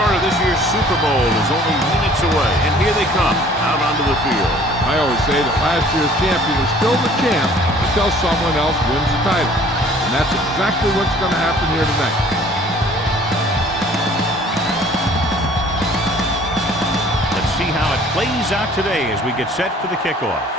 start of this year's Super Bowl is only minutes away, and here they come out onto the field. I always say that last year's champion is still the champ until someone else wins the title. And that's exactly what's going to happen here tonight. Let's see how it plays out today as we get set for the kickoff.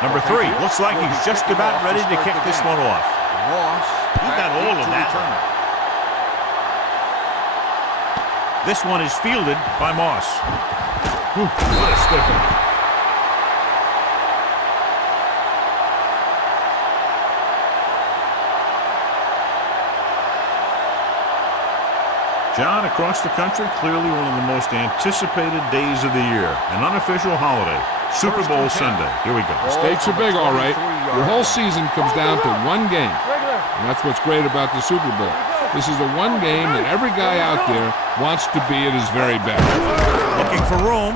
Number 3, looks like he's just about ready to kick this one off. He got all of that. This one is fielded by Moss. What a stiffing. John, across the country, clearly one of the most anticipated days of the year. An unofficial holiday. Super Bowl Sunday. Here we go. The stakes are big, all right. Your whole season comes down to one game. And that's what's great about the Super Bowl. This is the one game that every guy out there wants to be at his very best. Looking for room.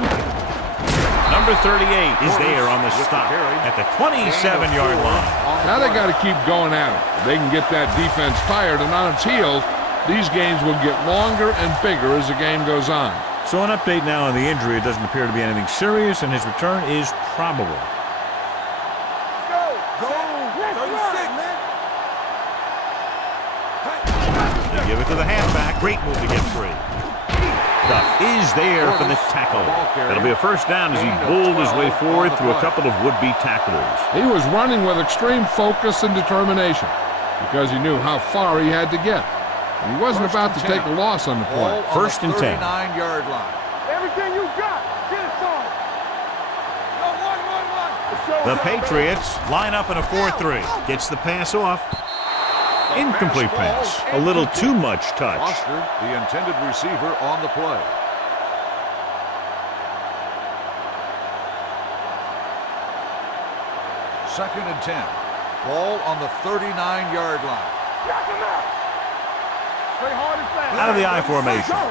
Number 38 is there on the stop at the 27-yard line. Now they got to keep going at it. They can get that defense tired and on its heels. These games will get longer and bigger as the game goes on. So an update now on the injury. It doesn't appear to be anything serious, and his return is probable. They give it to the halfback. Great move to get free. Duff is there for the tackle. That'll be a first down as he bulled his way forward through a couple of would-be tacklers. He was running with extreme focus and determination because he knew how far he had to get. He wasn't about to take a loss on the play. First and 10. 39-yard line. Everything you got, get it on. The Patriots line up in a 4-3. Gets the pass off. Incomplete pass. A little too much touch. Foster, the intended receiver, on the play. Second and 10. Ball on the 39-yard line. Jack him out. Out of the I formation. Let's go.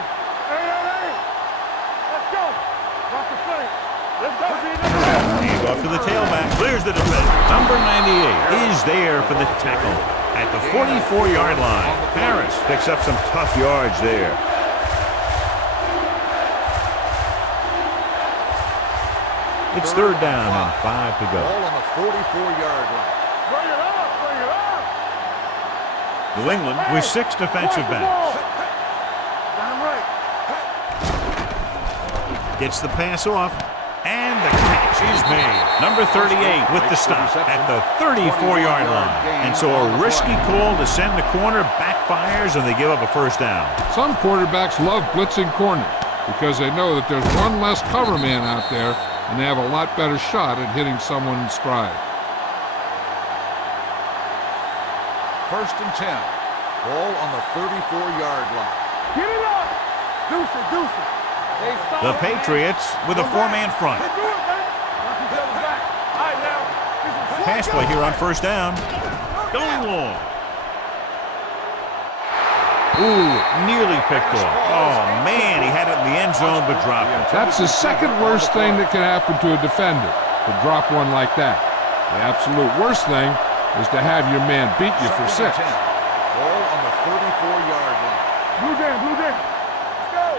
Hand off to the tailback. Clears the defense. Number 98 is there for the tackle at the 44-yard line. Harris picks up some tough yards there. It's third down and 5 to go. Ball on the 44-yard line. Bring it up. Bring it up. New England with 6 defensive backs. Gets the pass off, and the catch is made. Number 38 with the stop at the 34-yard line. And so a risky call to send the corner backfires, and they give up a first down. Some quarterbacks love blitzing corners because they know that there's one less cover man out there, and they have a lot better shot at hitting someone in stride. First and 10. Ball on the 34-yard line. Get it up! Deuce it, deuce it. The Patriots with a 4-man front. Pass play here on first down. Going long. Ooh, nearly picked off. Oh, man, he had it in the end zone but dropped it. That's the second worst thing that can happen to a defender, to drop one like that. The absolute worst thing is to have your man beat you for 6. Ball on the 34-yard line. Blue down, blue down. Let's go.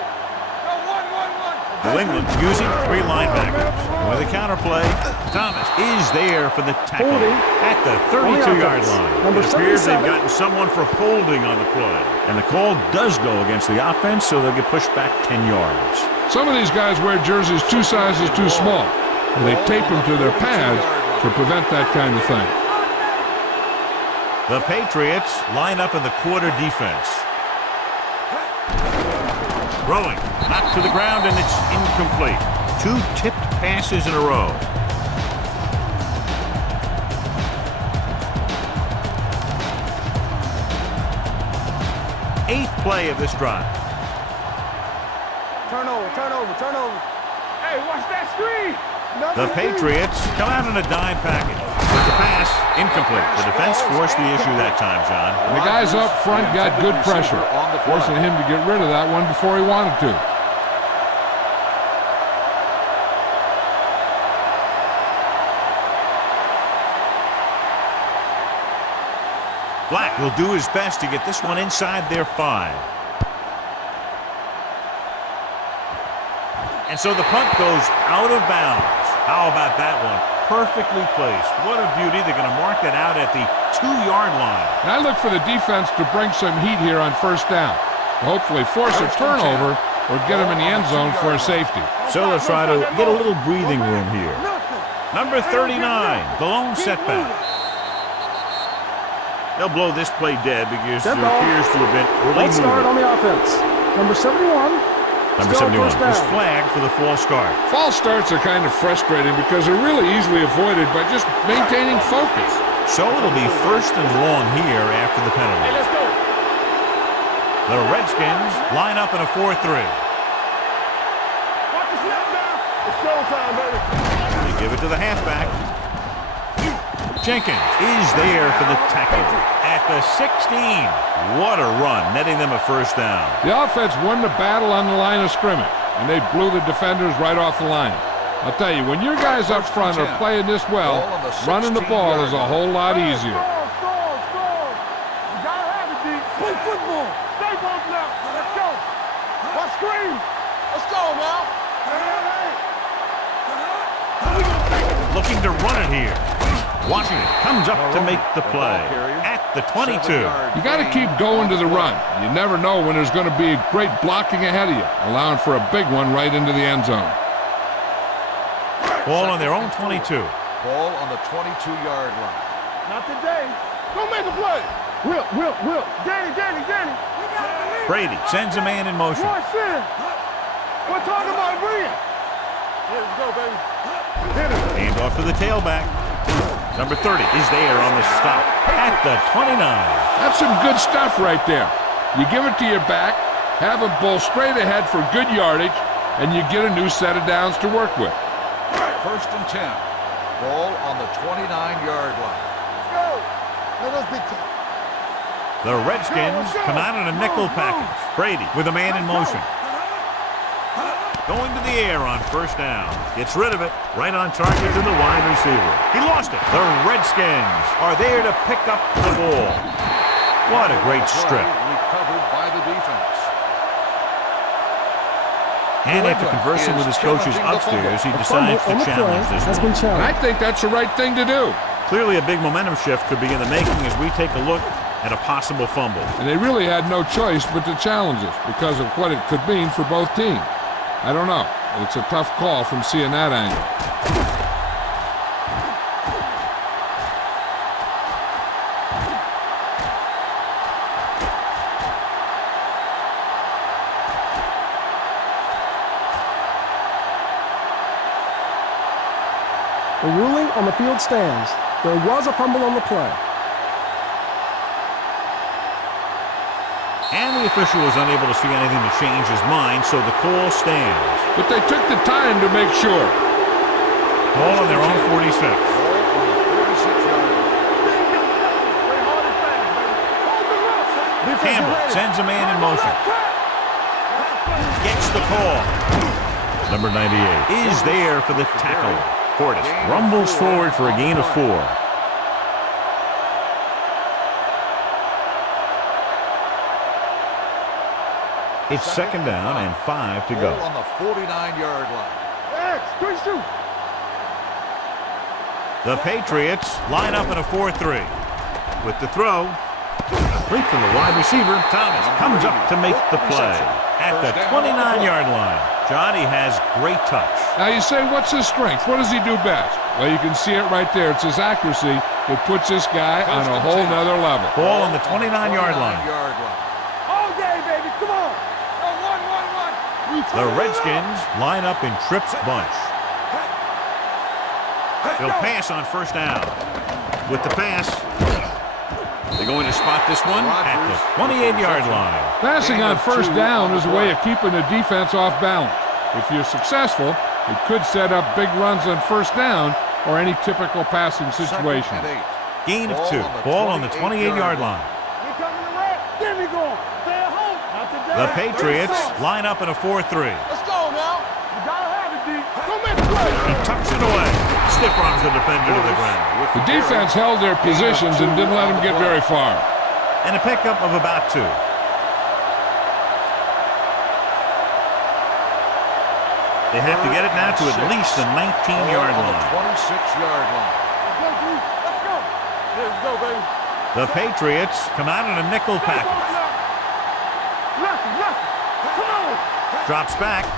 Go, one. New England using 3 linebackers. With a counterplay, Thomas is there for the tackle at the 32-yard line. It appears they've gotten someone for holding on the play. And the call does go against the offense, so they'll get pushed back 10 yards. Some of these guys wear jerseys 2 sizes too small, and they tape them to their pads to prevent that kind of thing. The Patriots line up in the quarter defense. Throwing, knocked to the ground, and it's incomplete. 2 tipped passes in a row. Eighth play of this drive. Turnover. Hey, watch that screen. The Patriots come out in a dime package. The pass, incomplete. The defense forced the issue that time, John. And the guys up front got good pressure, forcing him to get rid of that one before he wanted to. Black will do his best to get this one inside their 5. And so the punt goes out of bounds. How about that one? Perfectly placed. What a beauty. They're going to mark that out at the 2-yard line. And I look for the defense to bring some heat here on first down. To hopefully force a turnover or get them in the end zone for a safety. So let's try to get a little breathing room here. Number 39, the lone setback. They'll blow this play dead because there appears to have been early Late start on the offense. Number 71. Number 71 was flagged for the false start. False starts are kind of frustrating because they're really easily avoided by just maintaining focus. So it'll be first and long here after the penalty. Hey, let's go. The Redskins line up in a 4-3. Watch the snap now. It's showtime, baby. They give it to the halfback. Jenkins is there for the tackle at the 16. What a run, netting them a first down. The offense won the battle on the line of scrimmage, and they blew the defenders right off the line. I'll tell you, when your guys up front are playing this well, running the ball is a whole lot easier. Score. You gotta have it, D. Play football. Stay both now. Let's go. Let's scream. Let's go, now. Looking to run it here. Washington comes up to make the play at the 22. You got to keep going to the run. You never know when there's going to be great blocking ahead of you, allowing for a big one right into the end zone. Ball on their own 22. Ball on the 22-yard line. Not today. Go make a play. Will. Danny. Brady sends a man in motion. Rush in. We're talking about bringing. Yeah, let's go, baby. Hit it. Hand off to the tailback. Number 30 is there on the stop at the 29. That's some good stuff right there. You give it to your back, have him bowl straight ahead for good yardage, and you get a new set of downs to work with. First and 10. Ball on the 29-yard line. Let's go. Let's big time. The Redskins come out in a nickel package. Brady with a man in motion. Going to the air on first down. Gets rid of it. Right on target to the wide receiver. He lost it. The Redskins are there to pick up the ball. What a great strip. Recovered by the defense. And after conversing with his coaches upstairs, he decides to challenge this one. And I think that's the right thing to do. Clearly a big momentum shift could be in the making as we take a look at a possible fumble. And they really had no choice but to challenge it because of what it could mean for both teams. I don't know. It's a tough call from seeing that angle. The ruling on the field stands. There was a fumble on the play. And the official was unable to see anything to change his mind, so the call stands. But they took the time to make sure. Ball on their own 46. Ball on the 46-yard line. Campbell sends a man in motion. Gets the call. Number 98 is there for the tackle. Portis rumbles forward for a gain of 4. It's second down and 5 to go. Ball on the 49-yard line. The Patriots line up in a 4-3. With the throw, complete from the wide receiver, Thomas comes up to make the play at the 29-yard line. Johnny has great touch. Now you say, what's his strength? What does he do best? Well, you can see it right there. It's his accuracy that puts this guy on a whole nother level. Ball on the 29-yard line. All day, baby. Come on. The Redskins line up in Tripp's bunch. They'll pass on first down. With the pass, they're going to spot this one at the 28-yard line. Passing on first down is a way of keeping the defense off balance. If you're successful, it could set up big runs on first down or any typical passing situation. Gain of 2. Ball on the 28-yard line. The Patriots line up in a 4-3. Let's go now. You gotta have it, D. Go make the play. He tucks it away. Stiff arms the defender to the ground. The defense held their positions and didn't let them get very far. and a pickup of about 2. They have to get it now to at least the 19-yard line. 26-yard line. Let's go. Let's go, baby. The Patriots come out in a nickel package. Come on. Drops back.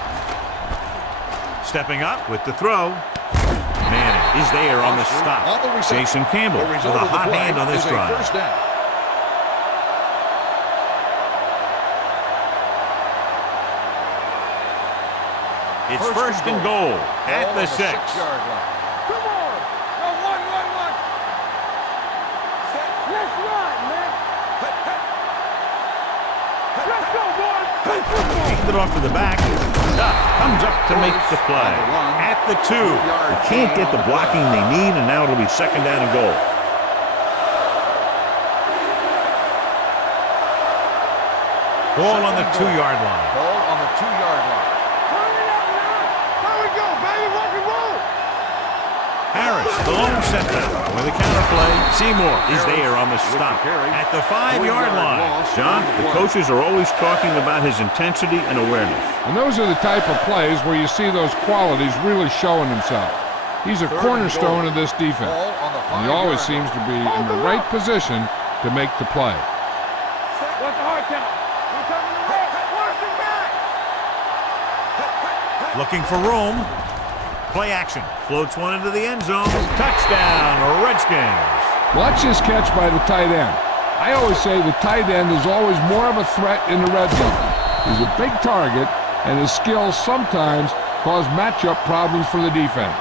Stepping up with the throw. Manning is there on the stop. Jason Campbell with a hot hand on this drive. First down. It's first and goal at the 6. 6-yard line. Come on. Go, one. Let's run, man. Let's go, boys. Hand it off to the back. Duff comes up to make the play. At the 2. They can't get the blocking they need, and now it'll be second down and goal. Ball on the 2-yard line. Ball on the 2-yard line. Turn it up now. There we go, baby. Rock and roll. Harris, the lone setback. With a counterplay, Seymour is there on the stop. At the 5-yard line. John, the coaches are always talking about his intensity and awareness. And those are the type of plays where you see those qualities really showing himself. He's a cornerstone of this defense. And he always seems to be in the right position to make the play. What's the hard count? We're coming to right. Watch it back. Looking for room. Play action. Floats one into the end zone. Touchdown, Redskins. Watch this catch by the tight end. I always say the tight end is always more of a threat in the red zone. He's a big target, and his skills sometimes cause matchup problems for the defense.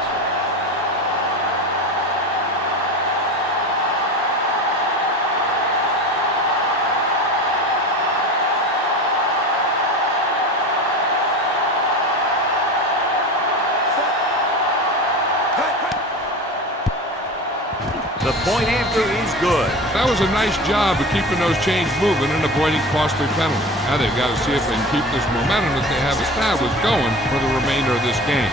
The point after is good. That was a nice job of keeping those chains moving and avoiding costly penalties. Now they've got to see if they can keep this momentum that they have established going for the remainder of this game.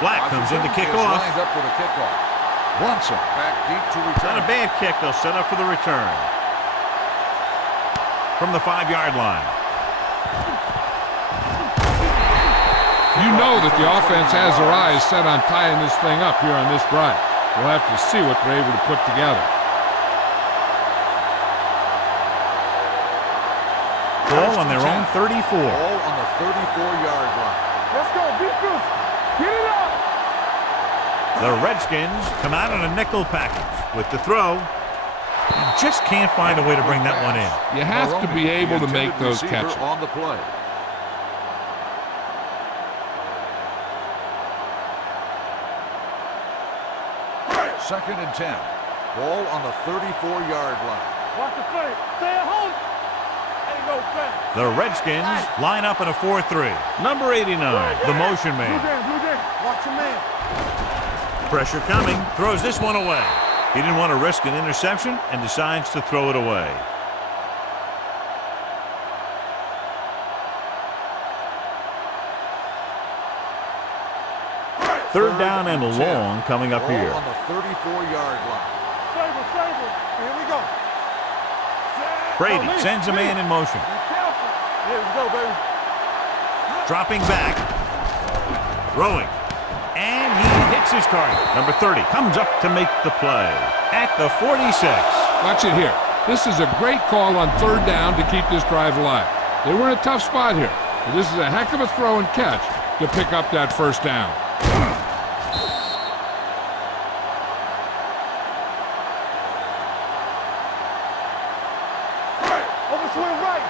Black comes in to kick off. Lined up for the kickoff. Brunson back deep to return. Not a bad kick. They'll set up for the return. From the 5-yard line. You know that the offense has their eyes set on tying this thing up here on this drive. We'll have to see what they're able to put together. Ball on their own 34. Ball on the 34-yard line. Let's go. Defense. Get it up. The Redskins come out in a nickel package with the throw. You just can't find a way to bring that one in. You have to be able to make those Receiver catches. on the play. Second and 10. Ball on the 34-yard line. Watch the play. Stay at home. Ain't no play. The Redskins line up in a 4-3. Number 89, the motion man. Blue Dan. Watch your man. Pressure coming, throws this one away. He didn't want to risk an interception and decides to throw it away. Third down and long coming up here. On the 34-yard line. Saber. Here we go. Brady sends a man in motion. Be careful. Here we go, baby. Dropping back. Throwing. And he hits his target. Number 30 comes up to make the play. At the 46. Watch it here. This is a great call on third down to keep this drive alive. They were in a tough spot here. But this is a heck of a throw and catch to pick up that first down. Over swing right.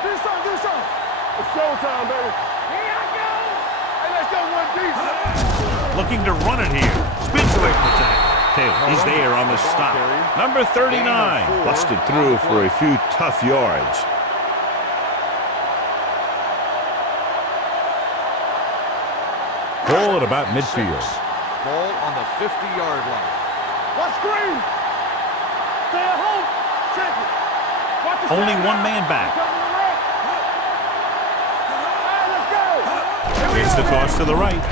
Do something. It's showtime, baby. Here I go. Hey, let's go one deep. Looking to run it here. Spins away from the tackle. Taylor is there on the stop. Number 39. Busted through for a few tough yards. Ball at about midfield. Ball on the 50-yard line. Watch screen. Stay at home. Check it. Only one man back. It's the toss to the right.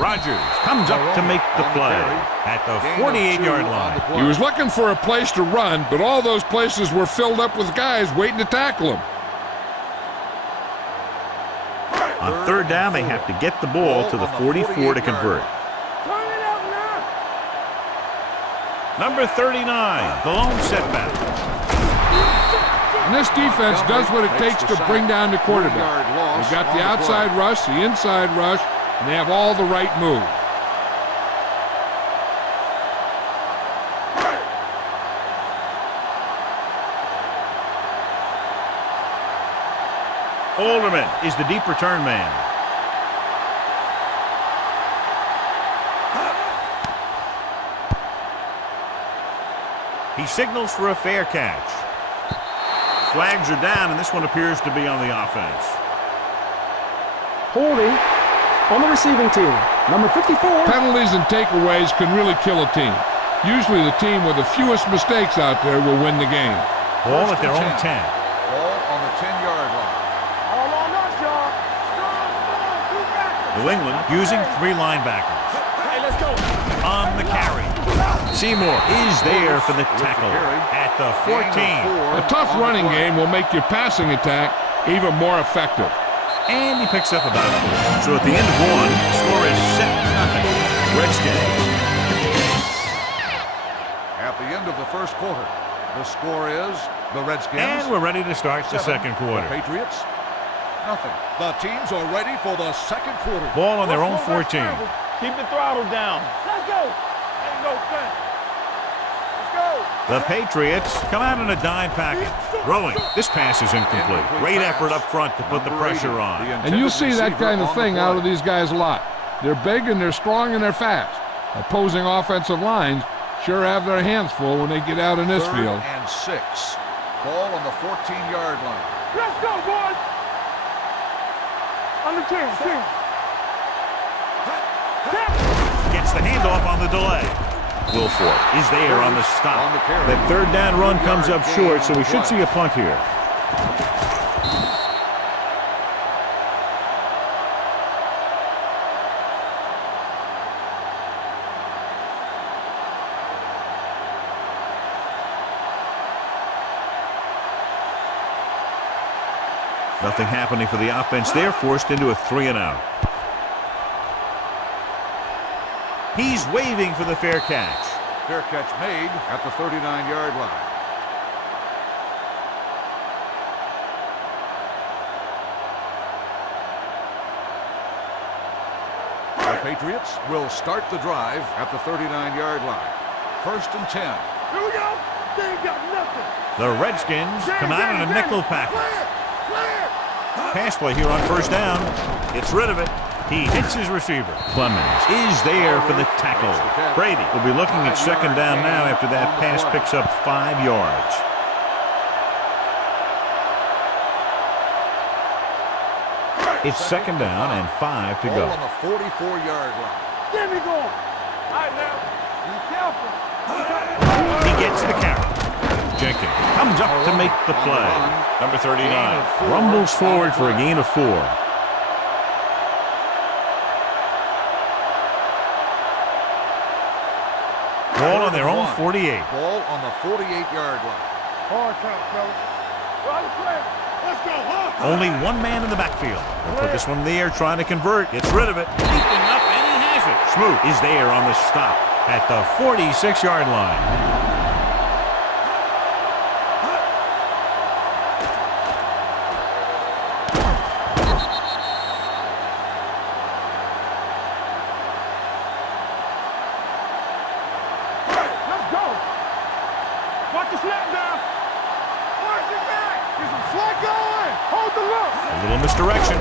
Rodgers comes up to make the play at the 48-yard line. He was looking for a place to run, but all those places were filled up with guys waiting to tackle him. On third down, they have to get the ball to the 44 to convert. Number 39, the lone setback. And this defense does what it takes to bring down the quarterback. They've got the outside rush, the inside rush, and they have all the right moves. Alderman is the deep return man. He signals for a fair catch. Flags are down, and this one appears to be on the offense. Holding on the receiving team, number 54. Penalties and takeaways can really kill a team. Usually the team with the fewest mistakes out there will win the game. Ball at their own 10. Ball on the 10-yard line. All on us, y'all. New England using 3 linebackers. Hey, let's go. On the carry. Seymour is there for the tackle at the 14. A tough running game will make your passing attack even more effective. And he picks up about 4. So at the end of 1, the score is 7-0. Redskins. At the end of the first quarter, the score is the Redskins. And we're ready to start the 7, second quarter. The Patriots, nothing. The teams are ready for the second quarter. Ball on their own 14. Keep the throttle down. Let's go. Ain't no thing. Let's go. The Patriots come out in a dime package. Throwing. This pass is incomplete. Great effort up front to put the pressure on. And you'll see that kind of thing out of these guys a lot. They're big and they're strong and they're fast. Opposing offensive lines sure have their hands full when they get out in this field. 3rd and 6. Ball on the 14-yard line. Let's go, boys. Under 10. Gets the handoff on the delay. Wilford is there on the stop. On the carry. That third down run comes up short, so we should see a punt here. Nothing happening for the offense. They're forced into a 3-and-out. He's waving for the fair catch. Fair catch made at the 39-yard line. The Patriots will start the drive at the 39-yard line. 1st and 10. Here we go. They ain't got nothing. The Redskins come out in a nickel package. Clear. Pass play here on 1st down. Gets rid of it. He hits his receiver. Clemens is there for the tackle. Brady will be looking at 2nd down now after that pass picks up 5 yards. It's 2nd down and 5 to go. Ball on the 44-yard line. Get me going. All right, now. Be careful. He gets the carry. Jenkins comes up to make the play. Number 39 rumbles forward for a gain of 4. Ball on their own 48. Ball on the 48-yard line. Hard count, fellas. Let's go, huh? Only one man in the backfield. They'll put this one in the air, trying to convert. Gets rid of it. Leaping up, and he has it. Smoot is there on the stop at the 46-yard line. Let's go. Watch the snap down. Watch it back. Get some slack going. Hold the look. A little misdirection.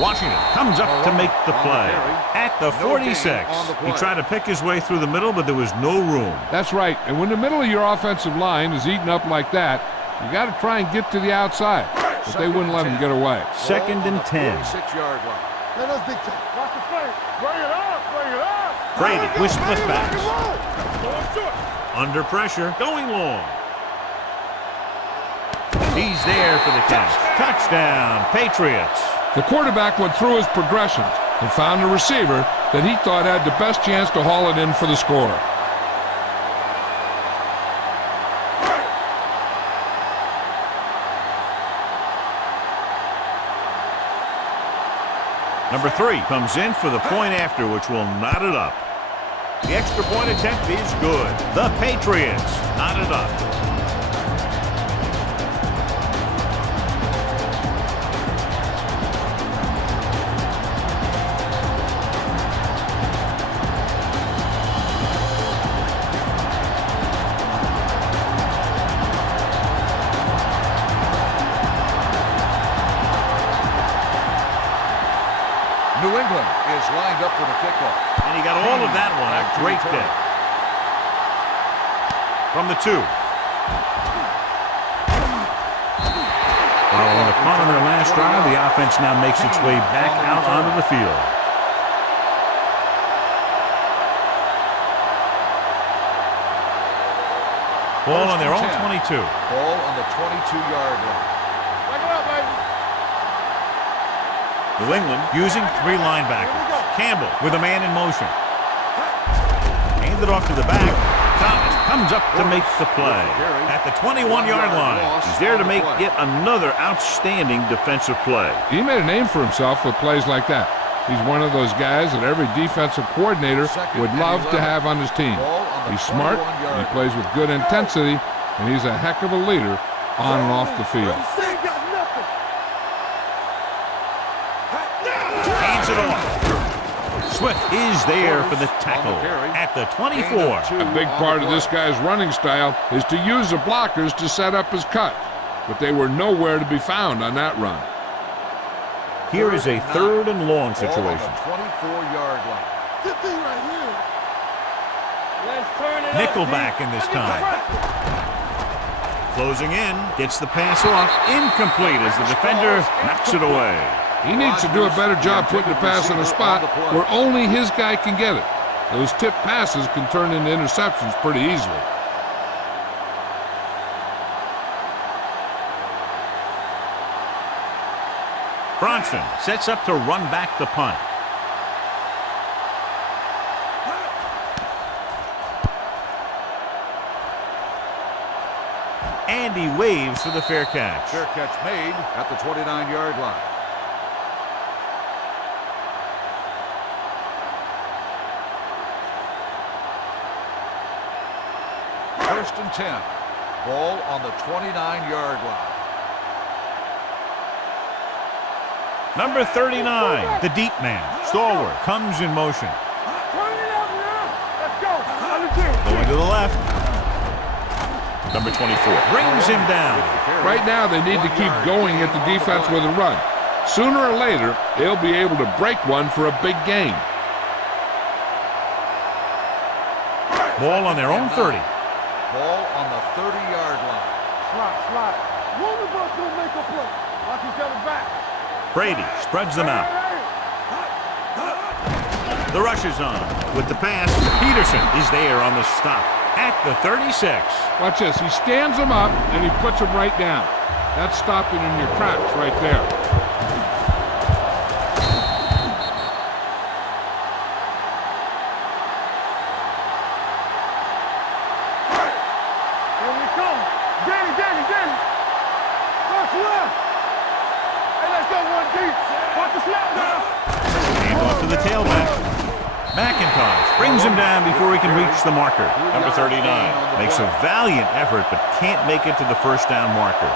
Washington comes up to make the play at the 46. He tried to pick his way through the middle, but there was no room. That's right. And when the middle of your offensive line is eaten up like that, you got to try and get to the outside. But they wouldn't let him get away. 2nd and 10. 46-yard line. Let us big time. Watch the face. Bring it up. Bring it up. Brady with split backs. Going short. Under pressure, going long. He's there for the catch. Touchdown, Patriots. The quarterback went through his progressions and found a receiver that he thought had the best chance to haul it in for the score. Number 3 comes in for the point after, which will knot it up. The extra point attempt is good. The Patriots knot it up. New England is lined up for the kickoff. And he got all of that one. A great kick. From the 2. Following the punt on their last drive, the offense now makes its way back out onto the field. Ball on their own 22. Ball on the 22-yard line. Back it up, baby. New England using 3 linebackers. Campbell with a man in motion. Handed off to the back. Thomas comes up to make the play. At the 21-yard line, he's there to make yet another outstanding defensive play. He made a name for himself with plays like that. He's one of those guys that every defensive coordinator would love to have on his team. He's smart, he plays with good intensity, and he's a heck of a leader on and off the field. Hands it off. Swift is there for the tackle at the 24. A big part of this guy's running style is to use the blockers to set up his cut, but they were nowhere to be found on that run. Here is a 3rd and long situation. 24-yard line. Good thing right here. Let's turn it Nickelback in this time. Closing in, gets the pass off, incomplete as the defender knocks it away. He needs to do a better job putting the pass in a spot where only his guy can get it. Those tip passes can turn into interceptions pretty easily. Bronson sets up to run back the punt. And he waves for the fair catch. Fair catch made at the 29-yard line. First and 10. Ball on the 29-yard line. Number 39, the deep man, Stalwart, comes in motion. Turn it up now. Let's go. Going to the left. Number 24 brings him down. Right now they need to keep going at the defense with a run. Sooner or later, they'll be able to break one for a big gain. Ball on their own 30. Ball on the 30-yard line. Slide. One of us gonna make a play. Watch each other back. Brady spreads them out. The rush is on. With the pass, Peterson is there on the stop at the 36. Watch this. He stands them up and he puts them right down. That's stopping in your tracks right there. Here we come. Danny. Left. Hey, let's go one deep. Watch the snap now. Hand off to the tailback. McIntosh brings him down before he can reach the marker. Number 39 makes a valiant effort but can't make it to the first down marker.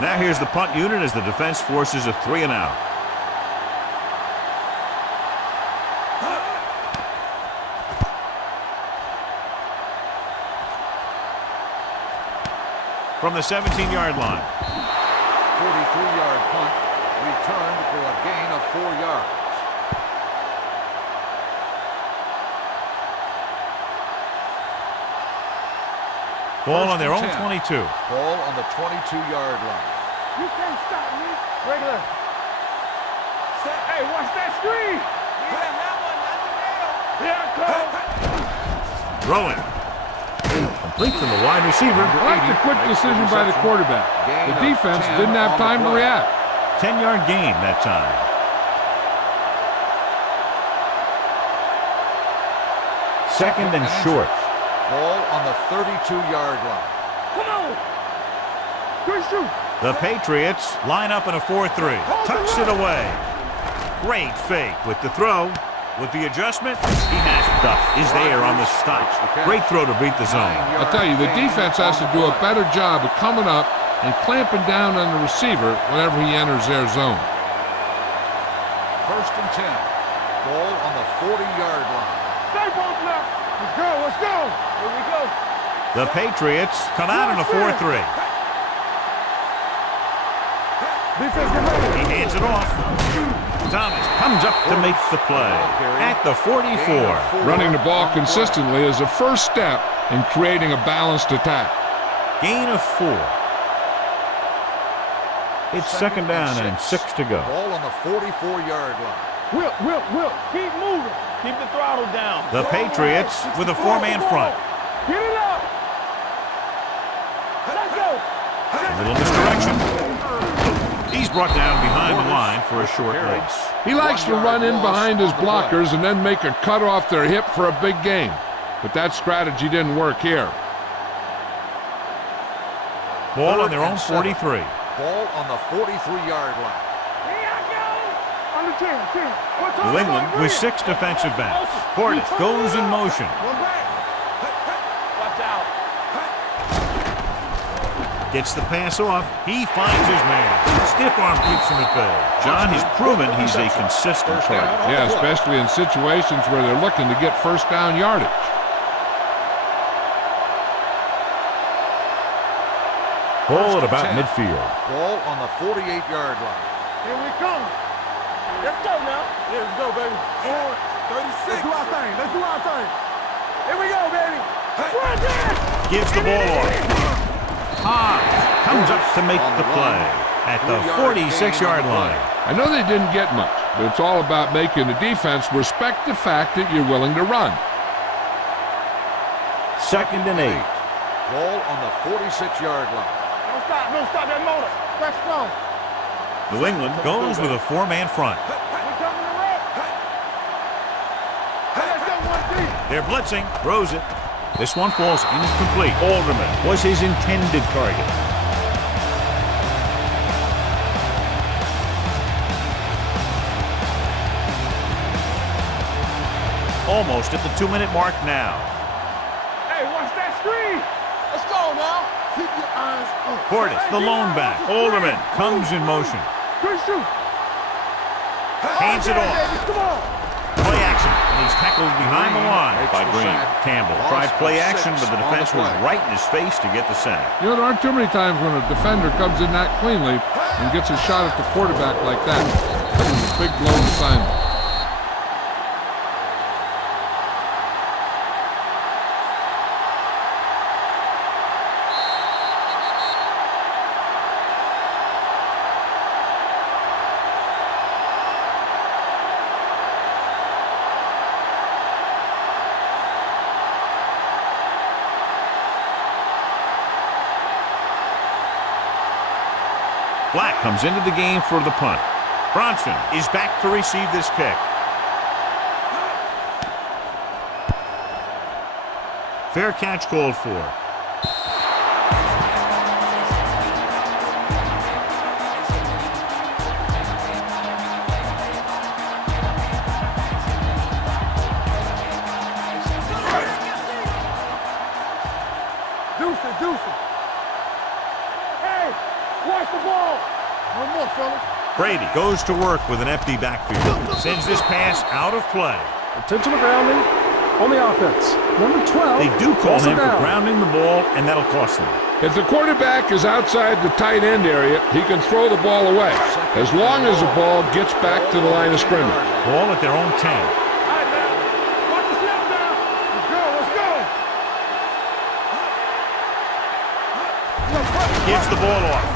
Now here's the punt unit as the defense forces a 3-and-out. From the 17-yard line. 43-yard punt returned for a gain of 4 yards. Ball on their own 22. Ball on the 22-yard line. You can't stop me. Regular. Hey, watch that screen. Here it comes. Throwing. Complete to the wide receiver. I like the quick decision by the quarterback. The defense didn't have time to react. 10-yard gain that time. Second and short. Ball on the 32-yard line. Come on. Good shoot. The Patriots line up in a 4-3. Tucks it away. Great fake with the throw. With the adjustment, he has Duff is there on the stop. Great throw to beat the zone. I'll tell you, the defense has to do a better job of coming up and clamping down on the receiver whenever he enters their zone. First and 10. Ball on the 40-yard line. Stay both left. Let's go. Let's go. Here we go. The Patriots come out in a 4-3. Defense, get ready. He hands it off. Thomas comes up to make the play at the 44. Running the ball consistently is the first step in creating a balanced attack. Gain of 4. It's second down and 6 to go. Ball on the 44-yard line. Will, keep moving. Keep the throttle down. The Patriots with a 4-man front. Get it up. Let's go. A little misdirection. He's brought down behind the line for a short race. He likes to run in behind his blockers and then make a cut off their hip for a big gain. But that strategy didn't work here. Ball on their own 43. Ball on the 43-yard line. Here I go. Under 10. New England with 6 defensive backs. Portis goes in motion. One back. Watch out. Gets the pass off. He finds his man. Stiff arm keeps him at bay. John has proven he's a consistent target. Yeah, especially in situations where they're looking to get first down yardage. Ball at about midfield. Ball on the 48-yard line. Here we come. Let's go now. Here we go, baby. 36. Let's do our thing. Here we go, baby. Gives the ball off. Comes up to make the play at the 46-yard line. I know they didn't get much, but it's all about making the defense respect the fact that you're willing to run. Second and 8. Ball on the 46-yard line. Don't stop that motor. Let's go. New England goes with a 4-man front. We're coming to wreck. Let's go, 1-3. They're blitzing. Throws it. This one falls incomplete. Alderman was his intended target. Almost at the 2-minute mark now. Hey, watch that screen. Let's go now. Keep your eyes on. Portis, the lone back. Alderman comes in motion. Good shoot. Hands it off. Come on. Play action, and he's tackled behind the line by Green. Campbell tried play action, but the defense was right in his face to get the sack. You know, there aren't too many times when a defender comes in that cleanly and gets a shot at the quarterback like that. Big blown assignment. Black comes into the game for the punt. Bronson is back to receive this kick. Fair catch called for. Deuce. Hey, watch the ball. One more, fella. Brady goes to work with an empty backfield. Sends this pass out of play. Intentional grounding on the offense. Number 12. They do call him for down. grounding the ball, and that'll cost them. If the quarterback is outside the tight end area, he can throw the ball away, as long as the ball gets back to the line of scrimmage. Ball at their own 10. All right, man. Watch the snap down. Let's go. Gives the ball off.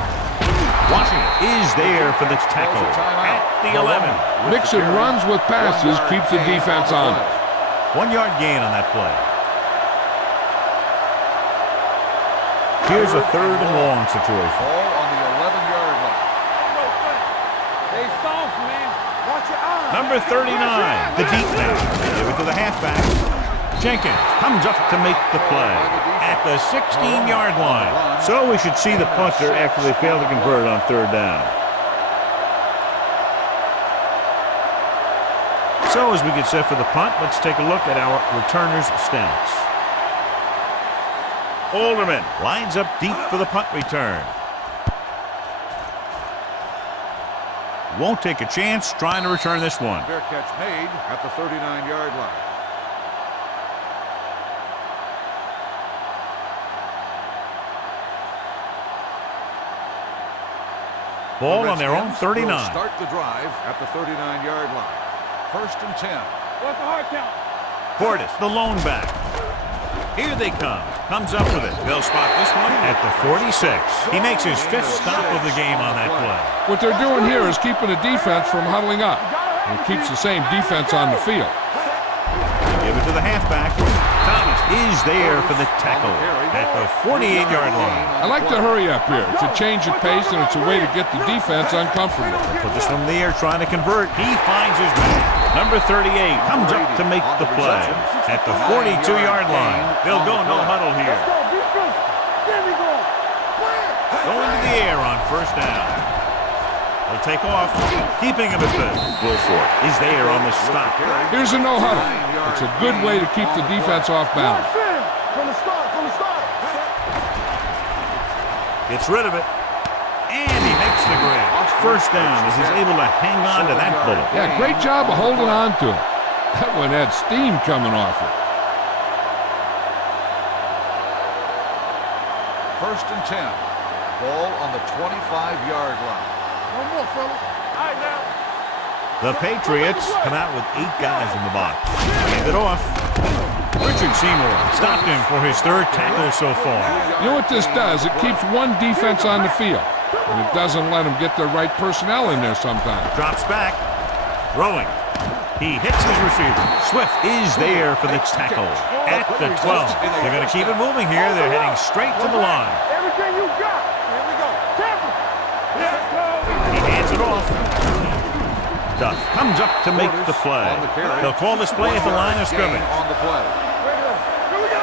Washington is there for the tackle at the 11. Mixing runs with passes keeps the defense on. 1 yard gain on that play. Here's a 3rd and long situation. Ball on the 11-yard line. Stay soft, man. Watch your eyes. Number 39, the deep man. Give it to the halfback. Jenkins comes up to make the play at the 16-yard line. So we should see the punter after they fail to convert on 3rd down. So as we get set for the punt, let's take a look at our returners' stats. Alderman lines up deep for the punt return. Won't take a chance trying to return this one. Fair catch made at the 39-yard line. Ball on their own 39. Start the drive at the 39-yard line. 1st and 10. What's the hard count? Portis, the lone back. Here they come. Comes up with it. They'll spot this one at the 46. He makes his 5th stop of the game on that play. What they're doing here is keeping the defense from huddling up. It keeps the same defense on the field. Give it to the halfback. Thomas is there for the tackle at the 48-yard line. I like to hurry up here. It's a change of pace, and it's a way to get the defense uncomfortable. Put this one in the air trying to convert. He finds his man. Number 38 comes up to make the play at the 42-yard line. They'll go no huddle here. Going to the air on 1st down. They'll take off, keeping him at the Wilford. He's there on the stop. Here's a no huddle. It's a good way to keep the defense off balance. From the start. Gets rid of it. And he makes the grab. 1st down as he's able to hang on to that bullet. Yeah, great job of holding on to it. That one had steam coming off it. 1st and 10. Ball on the 25-yard line. One more, fella. All right, now. The Patriots come out with 8 guys in the box. Hand it off. Richard Seymour stopped him for his 3rd tackle so far. You know what this does? It keeps one defense on the field, and it doesn't let them get the right personnel in there sometimes. Drops back. Throwing. He hits his receiver. Swift is there for the tackle at the 12. They're going to keep it moving here. They're heading straight to the line. Everything you got. Here we go. Tampa. He hands it off. Duff comes up to make the play. They'll call this play at the line of scrimmage. On the play. Here we go.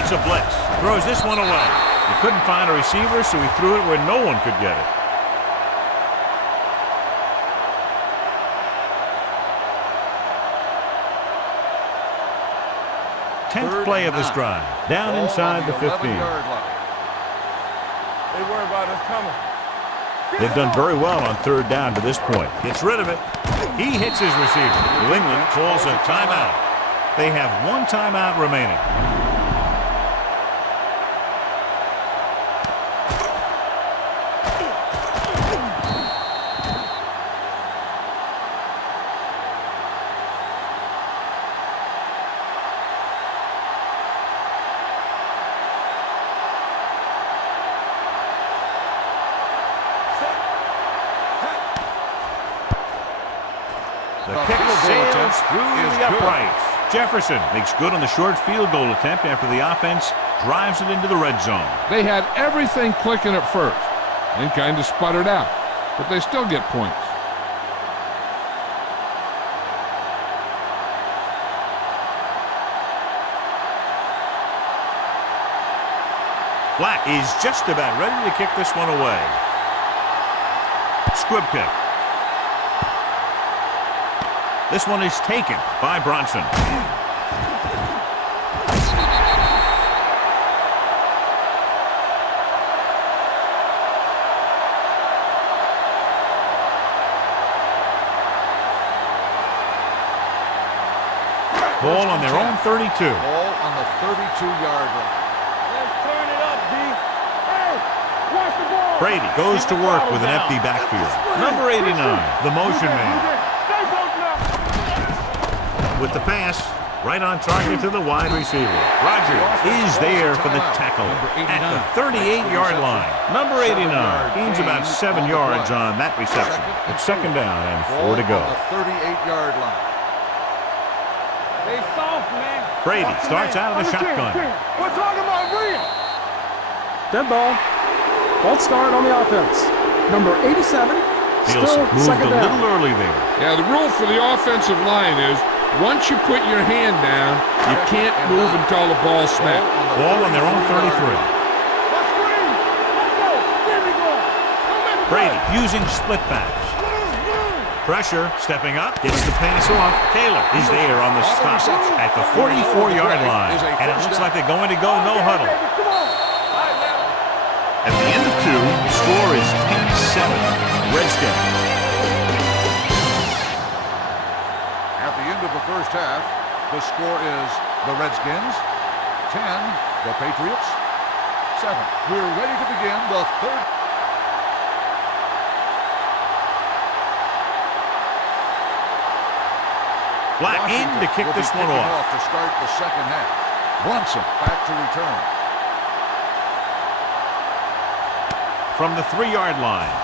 It's a blitz. Throws this one away. He couldn't find a receiver, so he threw it where no one could get it. Tenth play of this drive. Down inside the 15. They worry about us coming. They've done very well on 3rd down to this point. Gets rid of it. He hits his receiver. New England calls a timeout. They have 1 timeout remaining. The kick sails through the uprights. Jefferson makes good on the short field goal attempt after the offense drives it into the red zone. They had everything clicking at first, and kind of sputtered out, but they still get points. Black is just about ready to kick this one away. Squib kick. This one is taken by Bronson. Ball on their own 32. Ball on the 32-yard line. Let's turn it up, D. Hey, watch the ball. Brady goes to work with an empty backfield. Number 89, the motion man. Stay close now. With the pass, Right on target to the wide receiver. Rogers is there for the tackle at the 38-yard line. Number 89 gains about 7 yards on that reception. It's second down and 4 to go. On the 38-yard line. They soft, man. Brady starts out of the shotgun. We're talking about real. Dead ball. False start on the offense. Number 87. Nielsen Still moved second a down. little early there. Yeah, the rule for the offensive line is once you put your hand down, you can't move until the ball's snapped. Ball on their own 33. Let's screen. Let's go. There we go. Brady using split backs. Pressure, stepping up, gets the pass off. Taylor is there on the stop at the 44-yard line. And it looks like they're going to go no huddle. Come on. At the end of 2, the score is 10-7. Redskins. At the end of the first half, the score is the Redskins 10, the Patriots 7. We're ready to begin the third. Black in to kick this one off. To start the second half. Brunson back to return. From the 3-yard line.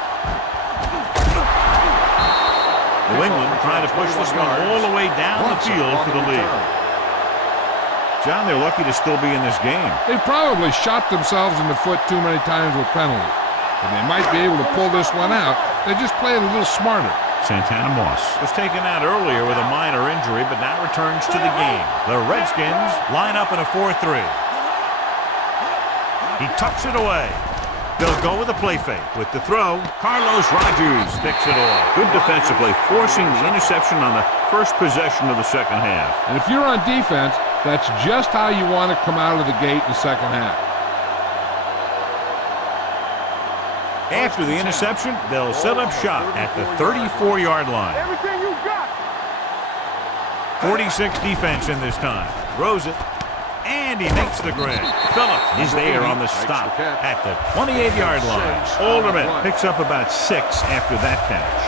New England trying to push this one all the way down the field for the lead. John, they're lucky to still be in this game. They've probably shot themselves in the foot too many times with penalties. And they might be able to pull this one out. They just played a little smarter. Santana Moss was taken out earlier with a minor injury, but now returns to the game. The Redskins line up in a 4-3. He tucks it away. They'll go with a play fake. With the throw, Carlos Rogers picks it off. Good defensively, forcing the interception on the first possession of the second half. And if you're on defense, that's just how you want to come out of the gate in the second half. After the interception, they'll set up shop at the 34-yard line. Everything you got. 46 defense in this time. Throws it, and he makes the grab. Phillips is there on the stop at the 28-yard line. Alderman picks up about 6 after that catch.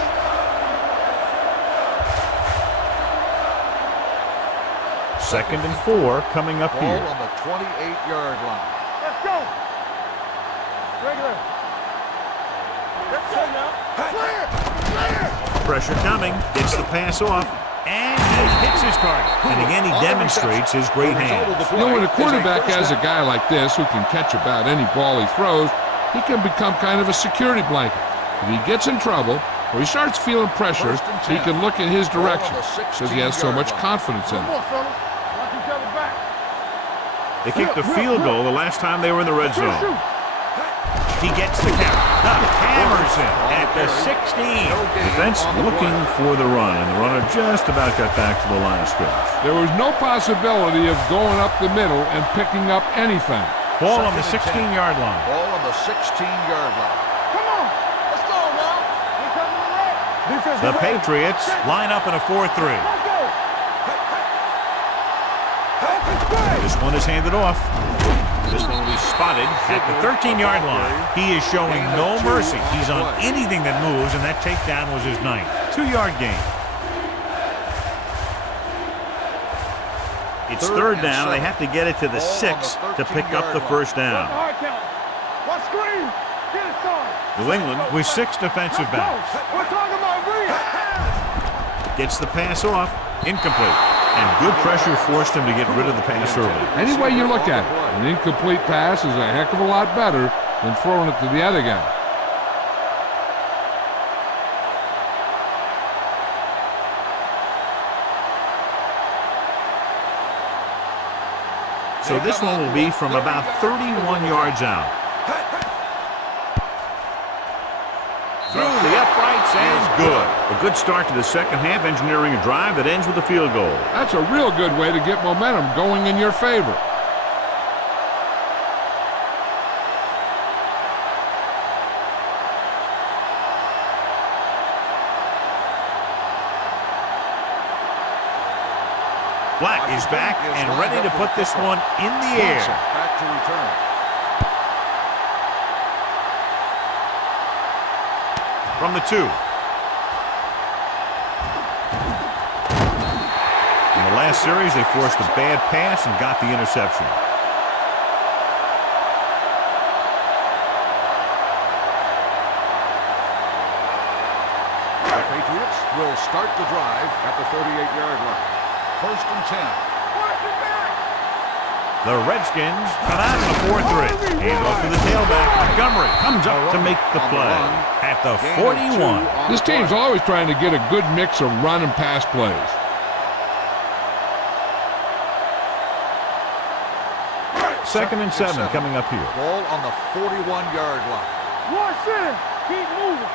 Second and 4 coming up Ball here. on the 28-yard line. Let's go. Regular. Let's go now. Clear. Clear. Pressure coming, gets the pass off, and he hits his target. And again, he demonstrates his great hands. You know, when a quarterback has a guy like this who can catch about any ball he throws, he can become kind of a security blanket. If he gets in trouble or he starts feeling pressure, he can look in his direction because he has so much confidence in Come it. on, fellas. Watch each other back. They kicked a field goal the last time they were in the red zone. Shoot. He gets the carry. Hammers him at the 16. Defense looking for the run, and the runner just about got back to the line of scrimmage. There was no possibility of going up the middle and picking up anything. Ball on the 16-yard line. Ball on the 16-yard line. Come on. Let's go now. Here comes the red. Defense The is ready. Patriots line up in a 4-3. Let's go. This one is handed off. This one will be spotted at the 13-yard line. He is showing no mercy. He's on anything that moves, and that takedown was his 9th. 2-yard gain. It's third down. They have to get it to the 6 to pick up the first down. Hard count. What screen? Get it started. New England with 6 defensive backs. We're talking about real. Gets the pass off. Incomplete. And good pressure forced him to get rid of the pass early. Any way you look at it, an incomplete pass is a heck of a lot better than throwing it to the other guy. So this one will be from about 31 yards out. Through the uprights and good. A good start to the second half, engineering a drive that ends with a field goal. That's a real good way to get momentum going in your favor. Black is back and ready to put this one in the air. Back to return. From the 2. And the The last series, they forced a bad pass and got the interception. The Patriots will start the drive at the 38-yard line. 1st and 10. The Redskins come out in the 4-3. Hand off to the tailback. Montgomery comes up to make the play at the 41. This team's always trying to get a good mix of run and pass plays. Second and 7 coming up here. Ball on the 41-yard line. Watch in. Keep moving.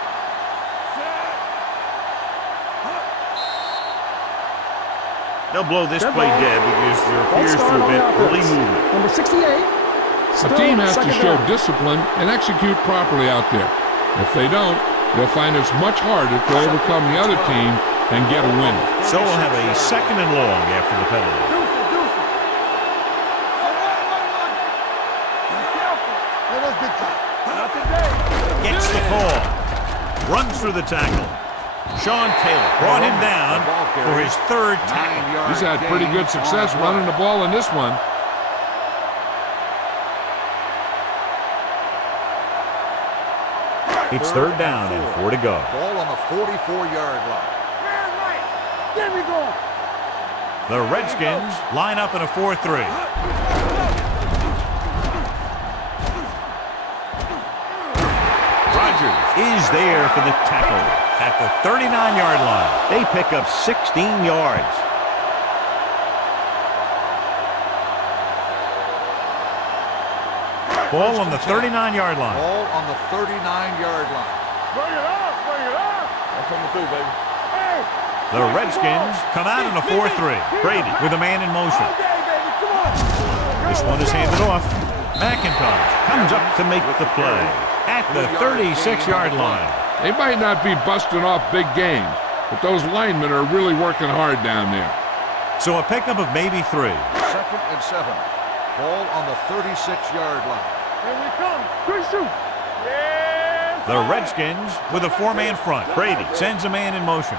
They'll blow this play dead because there appears to have been early movement. Number 68. A team has to show discipline and execute properly out there. If they don't, they'll find it's much harder to overcome the other team and get a win. So we'll have a 2nd and long after the penalty. Gets the call. Runs through the tackle. Sean Taylor brought him down for his 3rd tackle. He's had pretty good success running the ball in this one. It's 3rd down and 4 to go. Ball on the 44-yard line. There we go. The Redskins line up in a 4-3. Rodgers is there for the tackle at the 39-yard line. They pick up 16 yards. Ball on the 39-yard line. Ball on the 39-yard line. Bring it up. Bring it up. I'm coming through, baby. Hey. The Redskins come out in a 4-3. Brady with a man in motion. Okay, baby. Come on. This one is handed off. McIntosh comes up to make the play at the 36-yard line. They might not be busting off big games, but those linemen are really working hard down there. So a pickup of maybe 3. 2nd and 7. Ball on the 36-yard line. Here we come. Good shoot. Yeah. The Redskins with a 4-man front. Brady sends a man in motion.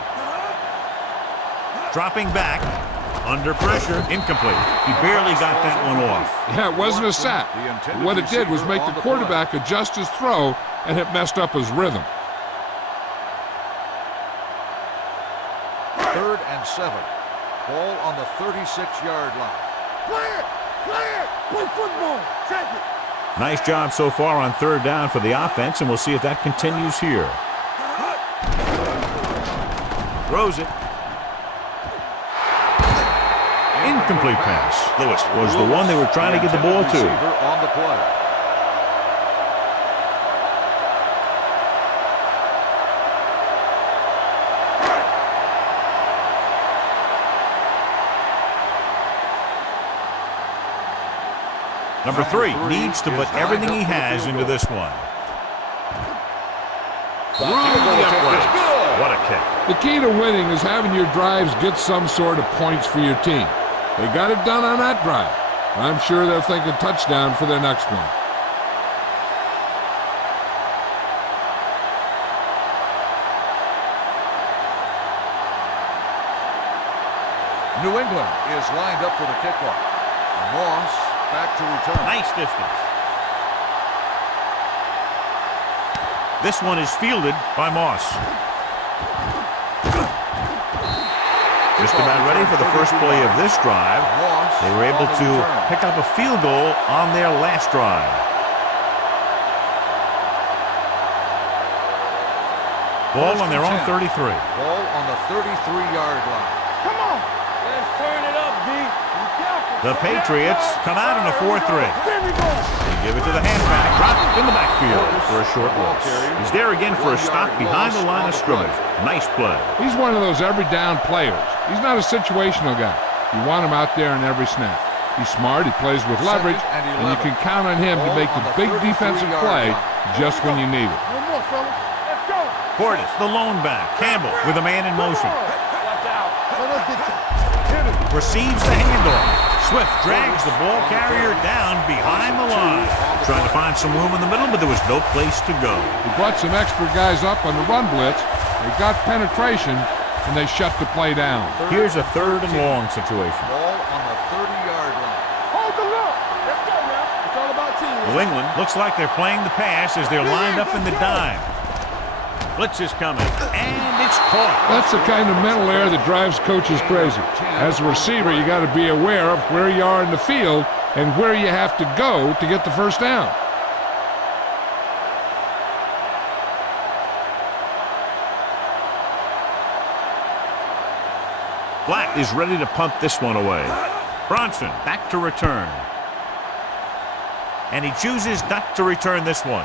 Dropping back. Under pressure. Incomplete. He barely got that one off. Yeah, it wasn't a sack. What it did was make the quarterback adjust his throw, and it messed up his rhythm. 3rd and 7. Ball on the 36-yard line. Play it. Play it. Play football. Take it. Nice job so far on 3rd down for the offense, and we'll see if that continues here. Throws it. Incomplete pass. Lewis was the one they were trying to get the ball to. On the play. Number 3 needs to put everything he has into this one. Through the uprights. What a kick. The key to winning is having your drives get some sort of points for your team. They got it done on that drive. I'm sure they'll think a touchdown for their next one. New England is lined up for the kickoff. Moss back to return. Nice distance. This one is fielded by Moss. Just about ready for the first play of this drive. They were able to pick up a field goal on their last drive. Ball on their own 33. Ball on the 33-yard line. Come on. Let's turn it up, D. Be careful. The Patriots come out in a 4-3. There we go. They give it to the halfback. Drop in the backfield for a short loss. He's there again for a stop behind the line of scrimmage. Nice play. He's one of those every down players. He's not a situational guy. You want him out there in every snap. He's smart, he plays with leverage, and you can count on him to make the big defensive play just when you need it. No more, fellas. Let's go. Portis, the lone back. Campbell with a man in motion. Watch out. Let's get you. Hit it. Receives the handoff. Swift drags the ball carrier down behind the line. Trying to find some room in the middle, but there was no place to go. He brought some extra guys up on the run blitz. They got penetration, and they shut the play down. Here's a 3rd and long situation. Ball on the 30-yard line. Hold the look. Let's go now. It's all about teamwork. New England looks like they're playing the pass as they're lined up in the dime. Blitz is coming, and it's caught. That's the kind of mental error that drives coaches crazy. As a receiver, you got to be aware of where you are in the field and where you have to go to get the first down. Black is ready to punt this one away. Bronson back to return. And he chooses not to return this one.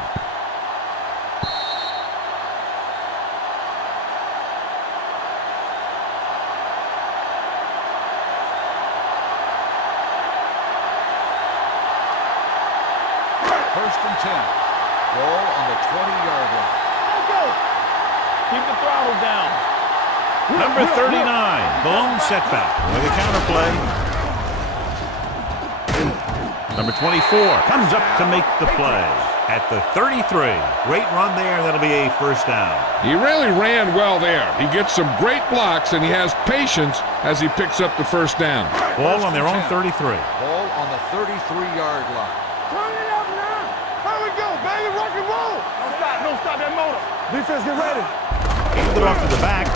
First and 10. Ball on the 20-yard line. Let's go. Keep the throttle down. Number 39, the lone setback with a counter play. Number 24 comes up to make the play at the 33. Great run there. That'll be a first down. He really ran well there. He gets some great blocks, and he has patience as he picks up the first down. Ball on their own 33. Ball on the 33-yard line. Turn it up now. Here we go, baby. Rock and roll. Don't stop that motor. Defense, get ready. Handed it off to the back.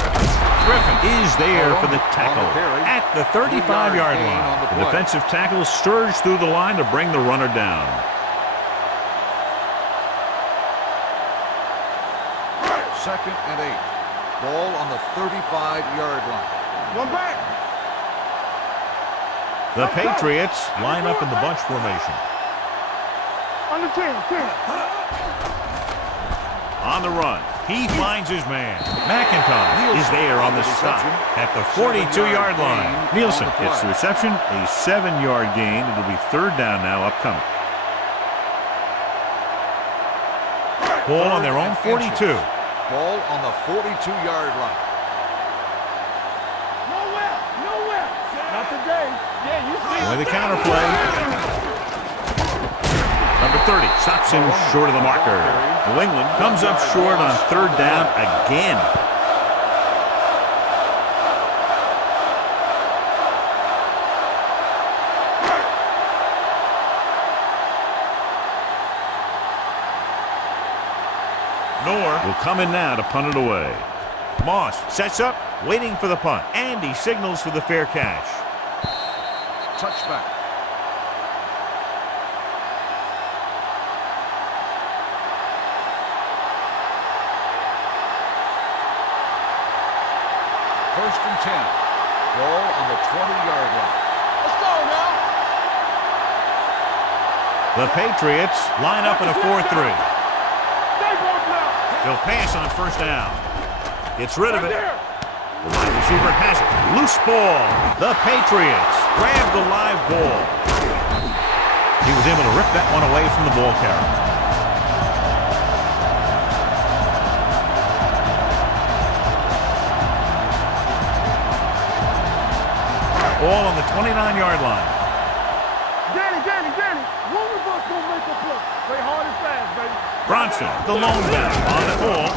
Griffin is there for the tackle at the 35-yard line. The defensive tackle surged through the line to bring the runner down. Second and 8. Ball on the 35-yard line. One back. The Patriots line up in the bunch formation. Under 10. On the run, he finds his man. McIntosh is there on the stop at the 42-yard line. Nielsen gets the reception, a 7-yard gain. It'll be 3rd down now upcoming. Ball on their own 42. Ball on the 42-yard line. Nowhere. Not today. Yeah, you see. With the counter play. Number 30 stops him short of the marker. New England comes up short on 3rd down again. Nor will come in now to punt it away. Moss sets up, waiting for the punt, and he signals for the fair catch. Touchback. First and 10. Ball on the 20-yard line. Let's go now. The Patriots line up in a 4-3. Stay both now. They'll pass on 1st down. Gets rid of it. There. The wide receiver has it. Loose ball. The Patriots grab the live ball. He was able to rip that one away from the ball carrier. Ball on the 29-yard line. Danny. One of us gonna make a play. Play hard and fast, baby. Bronson, the lone back on the ball.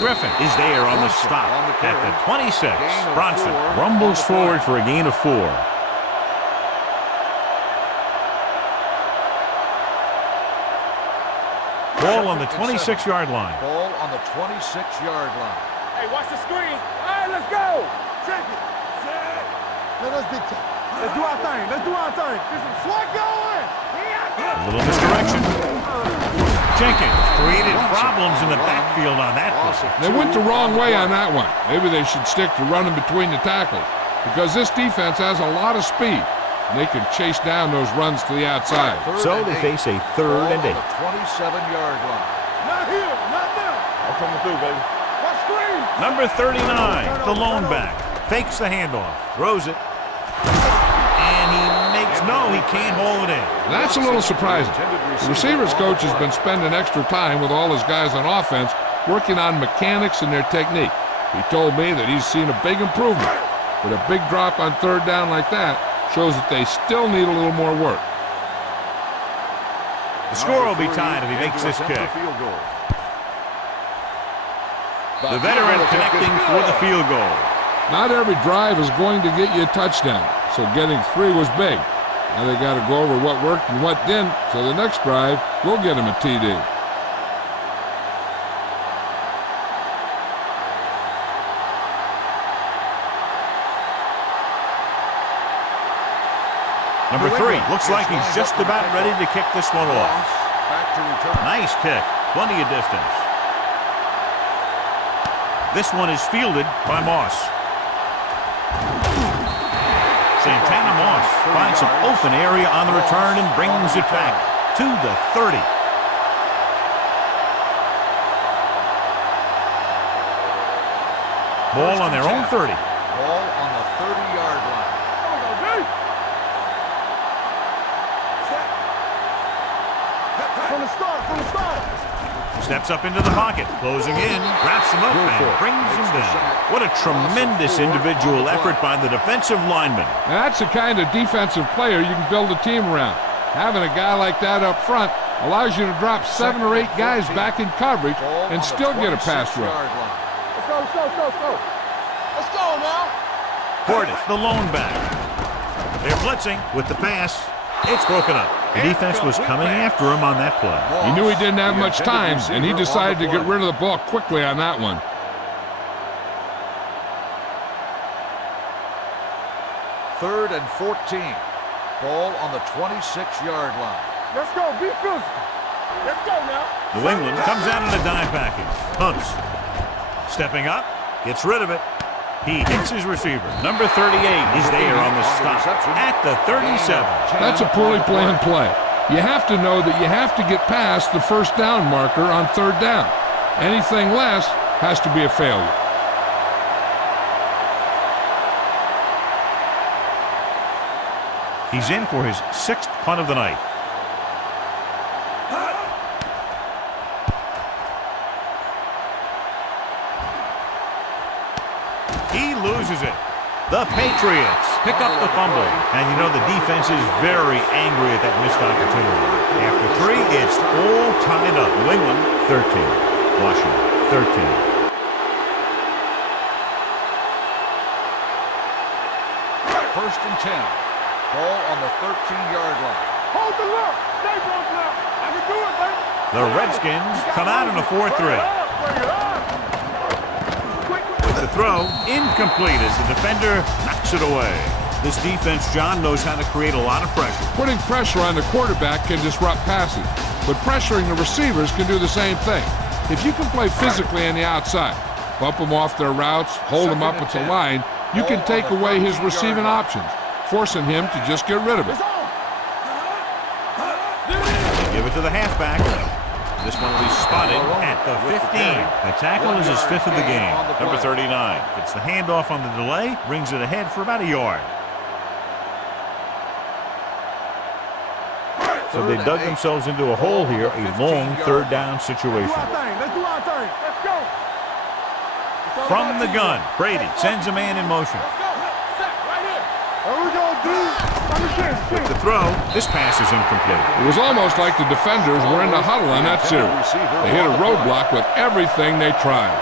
Griffin is there on the stop at the 26. Bronson rumbles forward for a gain of 4. Ball on the 26-yard line. Ball on the 26-yard line. Hey, watch the screen. All right, let's go. Check it. Let us dictate. Let's do our thing. Get some swag going. A little misdirection. Jenkins created problems in the backfield on that play. They went the wrong way on that one. Maybe they should stick to running between the tackles, because this defense has a lot of speed, and they can chase down those runs to the outside. So they face a 3rd and 8. Ball on the 27-yard line. Not here. Not now. I'm coming through, baby. Watch screen. Number 39, the lone back, fakes the handoff, throws it, and he can't hold it in. That's a little surprising. The receivers coach has been spending extra time with all his guys on offense working on mechanics and their technique. He told me that he's seen a big improvement, but a big drop on 3rd down like that shows that they still need a little more work. The score will be tied if he makes this kick. The veteran connecting for the field goal. Not every drive is going to get you a touchdown, so getting 3 was big. Now they got to go over what worked and what didn't, so the next drive will get him a TD. Number 3 looks like he's just about ready to kick this one off. Back to return. Nice kick. Plenty of distance. This one is fielded by Moss. Santana Moss finds some open area on the return and brings it back to the 30. Ball on their own 30. Ball on the 30-yard line. From the start. Steps up into the pocket, closing in, wraps him up, and brings him down. What a tremendous individual effort by the defensive lineman. Now that's the kind of defensive player you can build a team around. Having a guy like that up front allows you to drop 7 or 8 guys back in coverage and still get a pass rush. Let's go now. Portis, the lone back. They're blitzing with the pass. It's broken up. The defense was coming after him on that play. He knew he didn't have much time, and he decided to get rid of the ball quickly on that one. Third and 14. Ball on the 26-yard line. Let's go. Be physical. Let's go now. New England comes out in a dime package. Hunts. Stepping up. Gets rid of it. He hits his receiver. Number 38 is there on the stop at the 37. That's a poorly planned play. You have to know that you have to get past the first down marker on 3rd down. Anything less has to be a failure. He's in for his 6th punt of the night. He loses it. The Patriots pick up the fumble. And you know the defense is very angry at that missed opportunity. After 3, it's all tied up. New England, 13. Washington, 13. First and 10. Ball on the 13-yard line. Hold the look. Stay close now. I can do it, baby. The Redskins come out in a 4-3. Bring it up. The throw incomplete as the defender knocks it away. This defense, John, knows how to create a lot of pressure. Putting pressure on the quarterback can disrupt passes, but pressuring the receivers can do the same thing. If you can play physically on the outside, bump them off their routes, hold them up at the line, you can take away his receiving options, forcing him to just get rid of it. They give it to the halfback. This one will be spotted at the 15. The tackle is his 5th of the game. Number 39 gets the handoff on the delay, brings it ahead for about a yard. So they dug themselves into a hole here, a long 3rd down situation. Let's do our thing. Let's go. From the gun, Brady sends a man in motion. Let's go. Set right here. There we go, dude. With the throw, this pass is incomplete. It was almost like the defenders were in the huddle on that series. They hit a roadblock with everything they tried.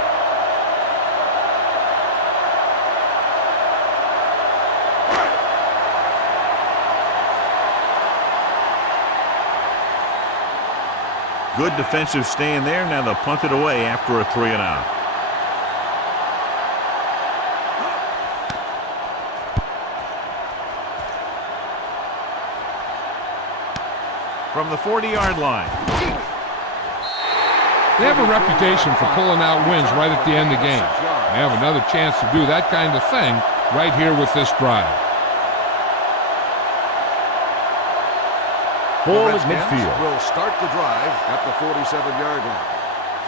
Good defensive stand there. Now they'll punt it away after a 3-and-out. From the 40-yard line. They have a reputation for pulling out wins right at the end of games. They have another chance to do that kind of thing right here with this drive. Ball at midfield. Will start the drive at the 47-yard line.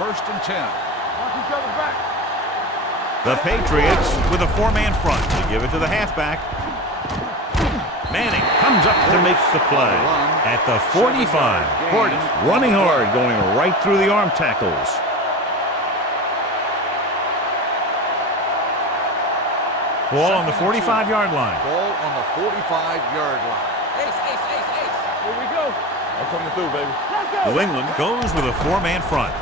First and 10. Watch each other back. The Patriots with a 4-man front. They give it to the halfback. Manning comes up to make the play at the 45. Portis running hard, going right through the arm tackles. Ball on the 45-yard line. Ball on the 45-yard line. Ace. Here we go. I'm coming through, baby. Let's go. New England goes with a 4-man front.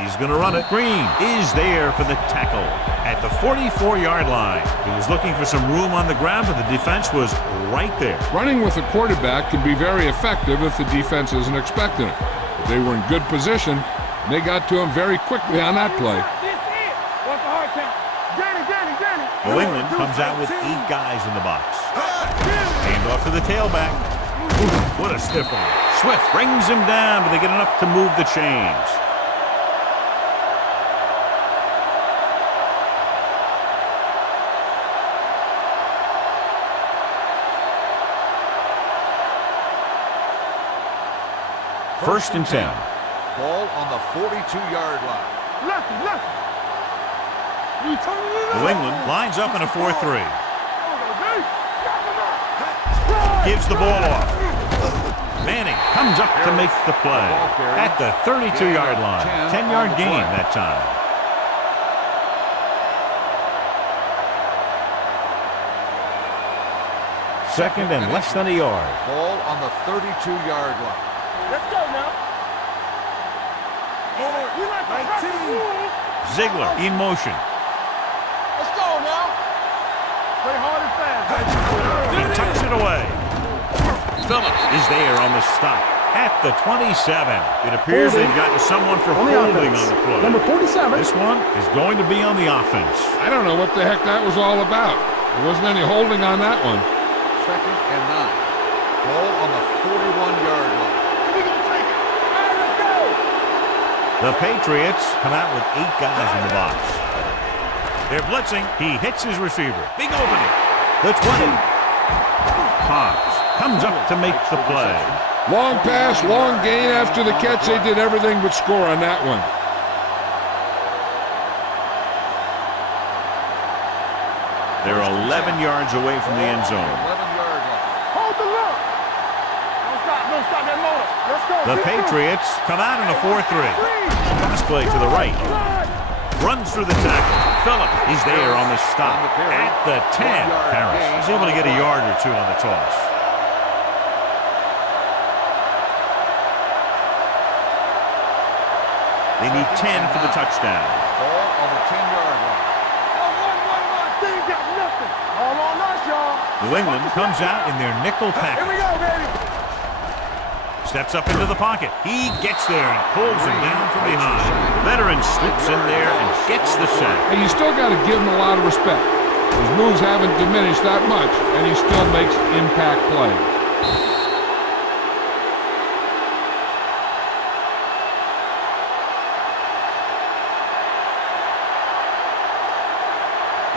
He's going to run it. Green is there for the tackle at the 44-yard line. He was looking for some room on the ground, but the defense was right there. Running with the quarterback can be very effective if the defense isn't expecting it. But they were in good position, and they got to him very quickly on that play. New England comes out with 8 guys in the box. Hand off to the tailback. Ooh, what a stiff one. Swift brings him down, but they get enough to move the chains. First and 10. Ball on the 42-yard line. New England lines up in a 4-3. Gives the ball off. Manning comes up to make the play at the 32-yard line. 10-yard gain that time. Second and less than a yard. Ball on the 32-yard line. Let's go now. Ziegler in motion. Let's go now. Play hard and fast. He tucks it away. Phillips is there on the stop at the 27. It appears they've gotten someone for holding on the play. Number 47. This one is going to be on the offense. I don't know what the heck that was all about. There wasn't any holding on that one. Second and 9. Ball on the 41-yard line. The Patriots come out with 8 guys in the box. They're blitzing. He hits his receiver. Big opening. The 20. Hobbs comes up to make the play. Long pass, long gain after the catch. They did everything but score on that one. They're 11 yards away from the end zone. 11-yard line. Hold the look. Don't stop that motor. Let's go. The Patriots come out in a 4-3. Pass play to the right. Runs through the tackle. Phillips, he's there on the stop at the 10. Harris is able to get a yard or 2 on the toss. They need 10 for the touchdown. Ball on the 10-yard line. They ain't got nothing. All on us, y'all. New England comes out in their nickel Here package. we go, baby. Steps up into the pocket. He gets there and pulls him down from behind. Veteran slips in there and gets the sack. And you still got to give him a lot of respect. His moves haven't diminished that much, and he still makes impact plays.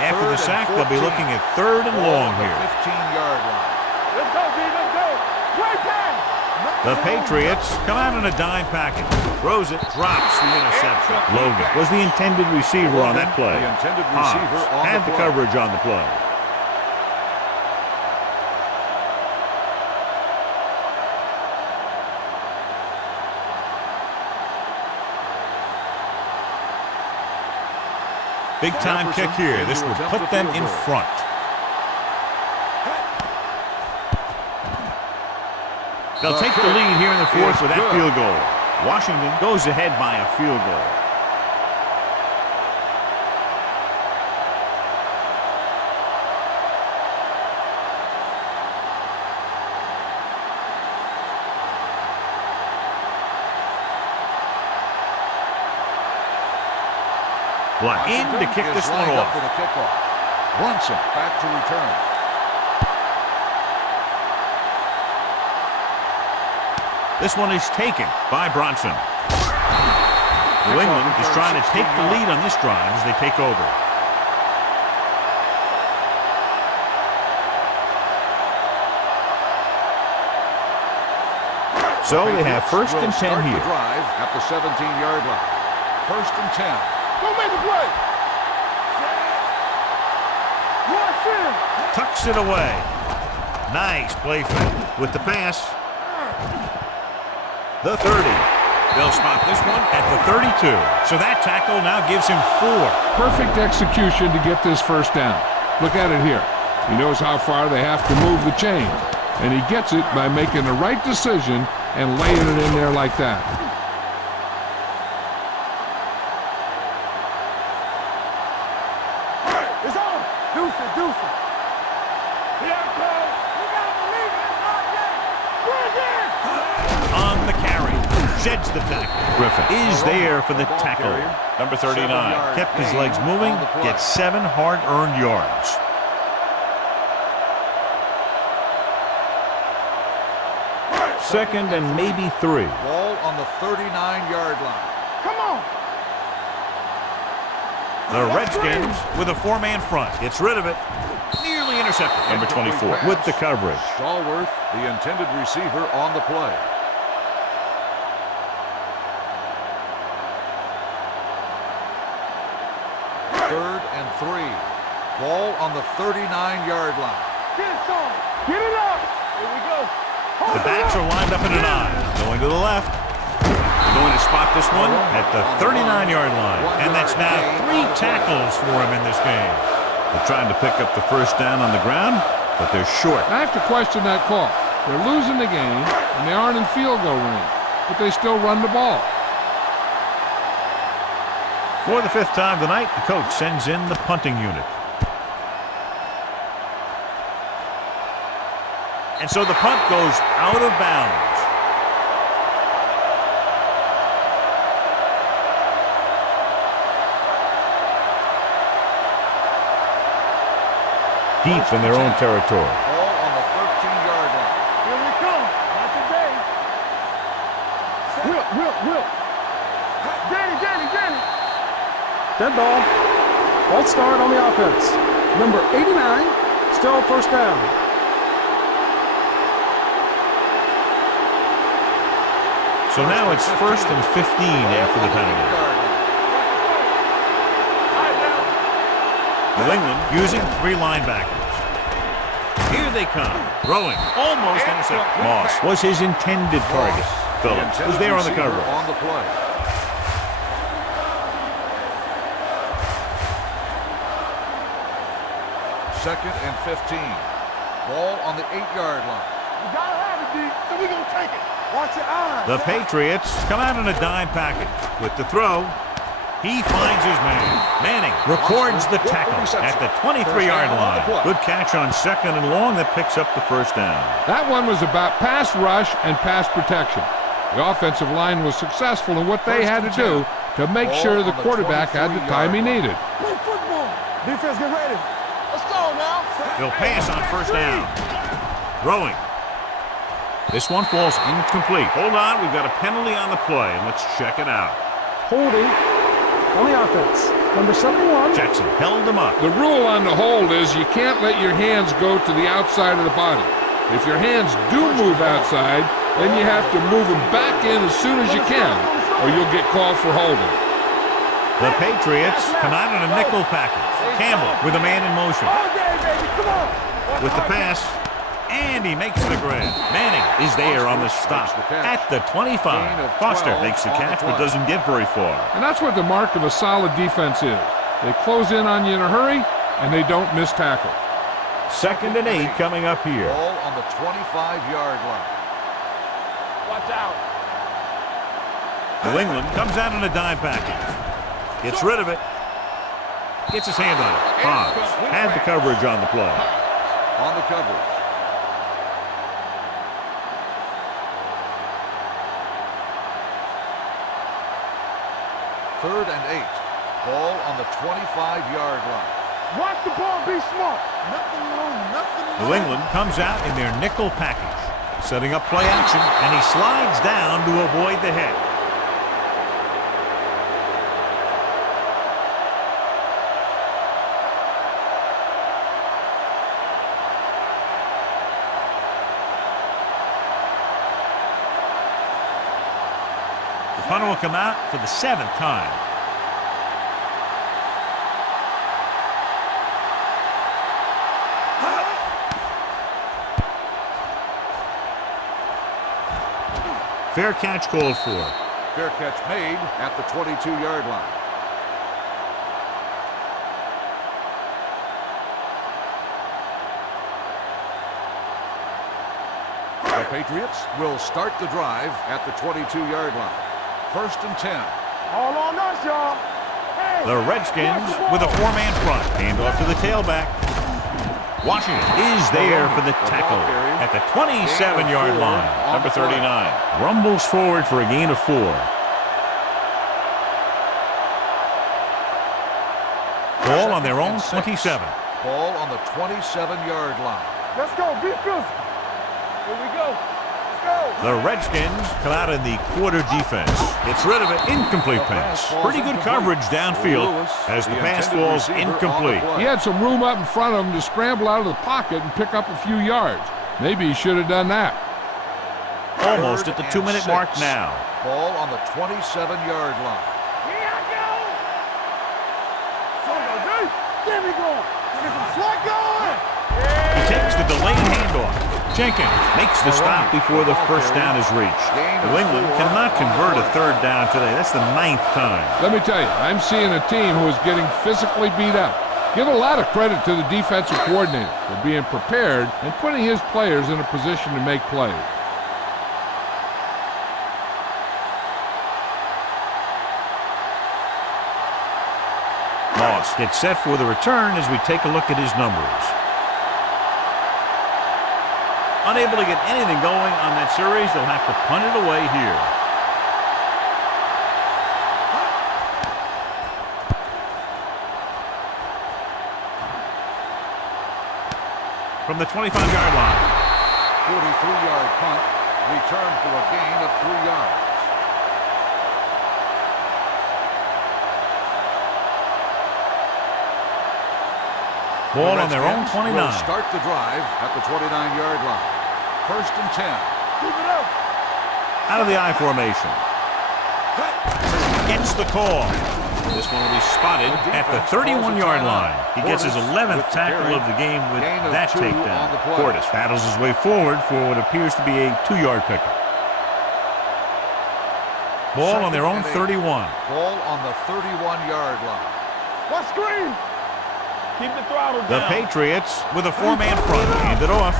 After the sack, they'll be looking at 3rd and long here. 15-yard line. Let's go, B. Let's go. Great pass. The Patriots come out in a dime package. Throws it, drops the interception. Logan was the intended receiver on that play. The intended receiver Hobbs on had the the play. coverage on the play. Big time kick here. This will put them in front. They'll take the lead here in the 4th with that field goal. Washington goes ahead by a field goal. Block in to kick this one off. For the kickoff. Brunson back to return. This one is taken by Bronson. New England is trying to take the lead on this drive as they take over. So they have 1st and 10 here. Drive at the 17-yard line. 1st and 10. Don't make the play. Rush in. Tucks it away. Nice play fake with the pass. The 30. They'll spot this one at the 32. So that tackle now gives him 4. Perfect execution to get this first down. Look at it here. He knows how far they have to move the chain, and he gets it by making the right decision and laying it in there like that. sheds the tackle. Griffin is there for the tackle. Number 39 kept his legs moving, gets 7 hard-earned yards. Second and maybe 3. Ball on the 39-yard line. Come on. The Redskins with a 4-man front. Gets rid of it. Nearly intercepted. Number 24 with the coverage. Stallworth, the intended receiver, on the play. Third and 3. Ball on the 39-yard line. Get it, Sean. Get it up. Here we go. The backs are lined up in an I. Going to the left. Going to spot this one at the 39-yard line. And that's now 3 tackles for him in this game. They're trying to pick up the first down on the ground, but they're short. I have to question that call. They're losing the game, and they aren't in field goal range, but they still run the ball. For the 5th time tonight, the coach sends in the punting unit. And so the punt goes out of bounds. Deep in their own territory. Ball on the 13-yard line. Here we come. Not today. Will. Danny. Dead ball. False start on the offense. Number 89, still first down. So now it's 1st and 15 after the penalty. New England using 3 linebackers. Here they come. Throwing. Almost intercepted. Moss was his intended target. Phillips was there on the cover. On the play. Second and 15. Ball on the 8-yard line. We gotta have it, D. So we gonna take it. Watch your eyes. The Patriots come out in a dime package. With the throw, he finds his man. Manning records the tackle at the 23-yard line. Good catch on 2nd and long that picks up the first down. That one was about pass rush and pass protection. The offensive line was successful in what they had to do to make sure the quarterback had the time he needed. Play football. Defense, get ready. Let's go now. He'll pass on first down. Throwing. This one falls incomplete. Hold on, we've got a penalty on the play, and let's check it out. Holding on the offense. Number 71. Jackson held him up. The rule on the hold is you can't let your hands go to the outside of the body. If your hands do move outside, then you have to move them back in as soon as you can, or you'll get called for holding. The Patriots come out in a nickel package. Campbell with a man in motion. Okay, baby, come on. With the pass, and he makes the grab. Manning is there on the stop at the 25. Foster makes the catch but doesn't get very far. And that's what the mark of a solid defense is. They close in on you in a hurry, and they don't miss tackle. 2nd and 8 coming up here. Ball on the 25-yard line. Watch out. New England comes out in a dime package. Gets rid of it. Gets his hand on it. Hobbs had the coverage on the play. On the coverage. Third and 8. Ball on the 25-yard line. Watch the ball, be smart. Nothing wrong. New England comes out in their nickel package, setting up play action, and he slides down to avoid the hit. The punter will come out for the 7th time. Fair catch called for. Fair catch made at the 22-yard line. The Patriots will start the drive at the 22-yard line. 1st and 10. All on us, y'all. Hey, The Redskins with a 4-man front. Hand off to the tailback. Washington is there for the tackle at the 27-yard line. Number 39 rumbles forward for a gain of 4. Ball on their own 27. Ball on the 27-yard line. Let's go. Be physical. Here we go. Let's go. The Redskins come out in the quarter defense. Gets rid of it. Incomplete pass. Pretty good coverage downfield as the pass falls incomplete. He had some room up in front of him to scramble out of the pocket and pick up a few yards. Maybe he should have done that. Almost at the 2-minute mark now. Ball on the 27-yard line. Here I go. There we go. Get some slack going. He takes the delayed handoff. Jenkins makes the stop before the first down is reached. New England cannot convert a third down today. That's the 9th time. Let me tell you, I'm seeing a team who is getting physically beat up. Give a lot of credit to the defensive coordinator for being prepared and putting his players in a position to make plays. Moss gets set for the return as we take a look at his numbers. Unable to get anything going on that series, they'll have to punt it away here. From the 25-yard line. 43-yard punt. Return for a gain of 3 yards. Ball on their own 29. Will start the drive at the 29-yard line. 1st and 10. Keep it up. Out of the I formation. Gets the call. This one will be spotted at the 31-yard line. He gets his 11th tackle of the game with that takedown. Portis battles his way forward for what appears to be a 2-yard pickup. Ball on their own 31. Ball on the 31-yard line. What screen? Keep the throttle down. The Patriots with a 4-man front. Hand it off.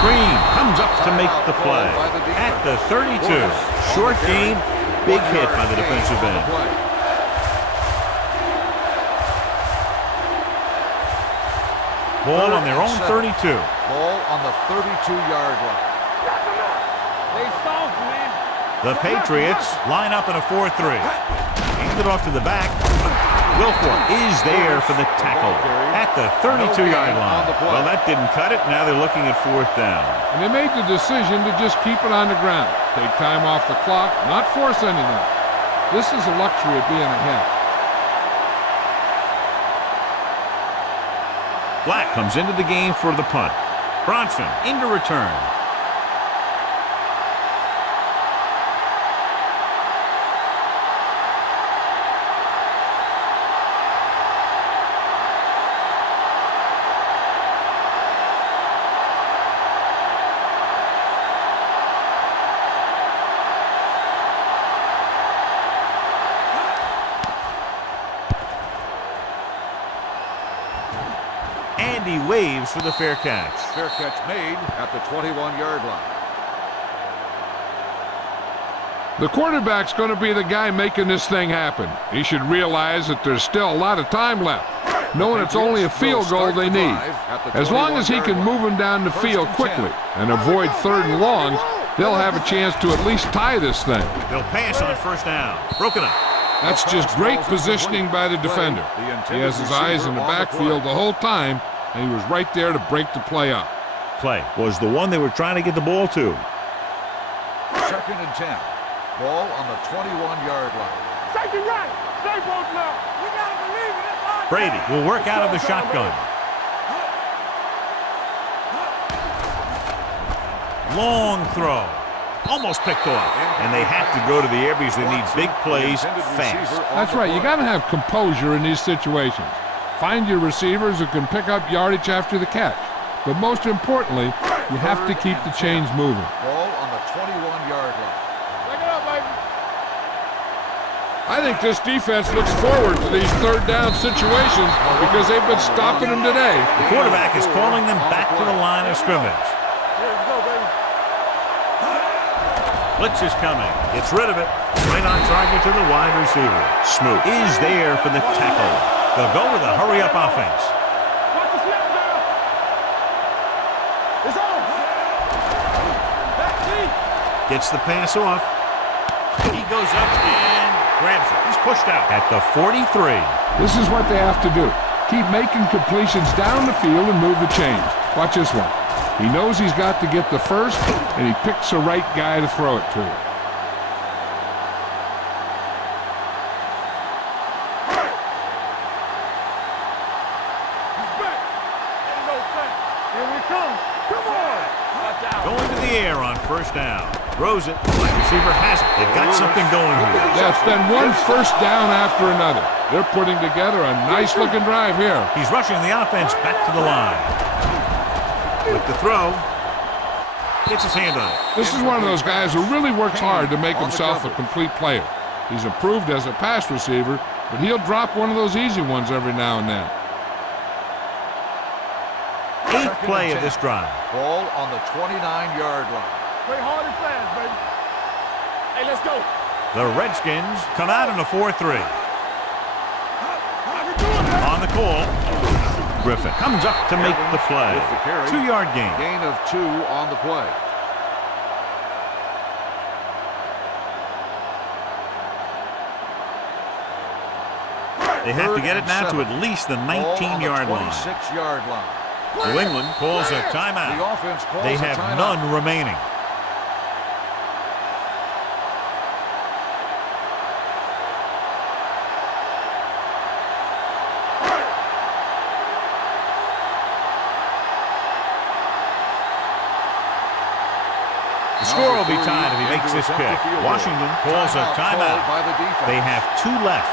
Green comes up to make the play. At the 32. Short gain. Big hit by the defensive end. Ball on their own 32. Ball on the 32-yard line. They soft, man. The Patriots line up in a 4-3. Hand it off to the back. Wilfork is there for the tackle at the 32-yard line. Well, that didn't cut it. Now they're looking at 4th down. And they made the decision to just keep it on the ground. Take time off the clock, not force anything. This is the luxury of being ahead. Black comes into the game for the punt. Bronson into return. And he waves for the fair catch. Fair catch made at the 21-yard line. The quarterback's going to be the guy making this thing happen. He should realize that there's still a lot of time left, knowing it's only a field goal they need. As long as he can move him down the field quickly and avoid 3rd and longs, they'll have a chance to at least tie this thing. They'll pass on 1st down. Broken up. That's just great positioning by the defender. He has his eyes in the backfield the whole time, and he was right there to break the play up. Play was the one they were trying to get the ball to. 2nd and 10. Ball on the 21-yard line. Safety right. Stay both left. We gotta believe it. Brady will work out of the shotgun. Long throw. Almost picked off. And they have to go to the air because they need big plays fast. That's right. You got to have composure in these situations. Find your receivers who can pick up yardage after the catch. But most importantly, you have to keep the chains moving. Ball on the 21-yard line. Pick it up, baby. I think this defense looks forward to these 3rd down situations because they've been stopping them today. The quarterback is calling them back to the line of scrimmage. Here we go, baby. Blitz is coming. Gets rid of it. Right on target to the wide receiver. Smoot is there for the tackle. They'll go with a hurry-up offense. Watch the snap down. It's on. Back deep. Gets the pass off. He goes up and grabs it. He's pushed out at the 43. This is what they have to do. Keep making completions down the field and move the chains. Watch this one. He knows he's got to get the first, and he picks the right guy to throw it to. Here we come. Come on. Going to the air on first down. Throws it. Wide receiver has it. They've got something going here. Yeah, it's been one first down after another. They're putting together a nice-looking drive here. He's rushing the offense back to the line. With the throw. Gets his hand on it. This is one of those guys who really works hard to make himself a complete player. He's improved as a pass receiver, but he'll drop one of those easy ones every now and then. 8th play of this drive. Ball on the 29-yard line. Play hard and fast, baby. Hey, let's go. The Redskins come out in a 4-3. I can do it, man. On the call, Griffin comes up to make the play. With the carry. 2-yard gain. Gain of 2 on the play. They have to get it now to at least the 19-yard line. 26-yard line. New England calls a timeout. The offense calls They a have timeout. none remaining. The score will be tied if he makes this kick. Washington calls a timeout. By the defense. They have 2 left.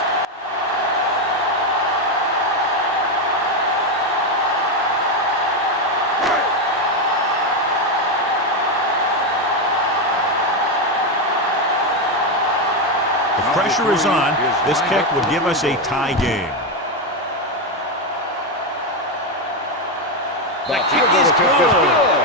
The pressure is on. This kick would give us a tie game. The kick is good.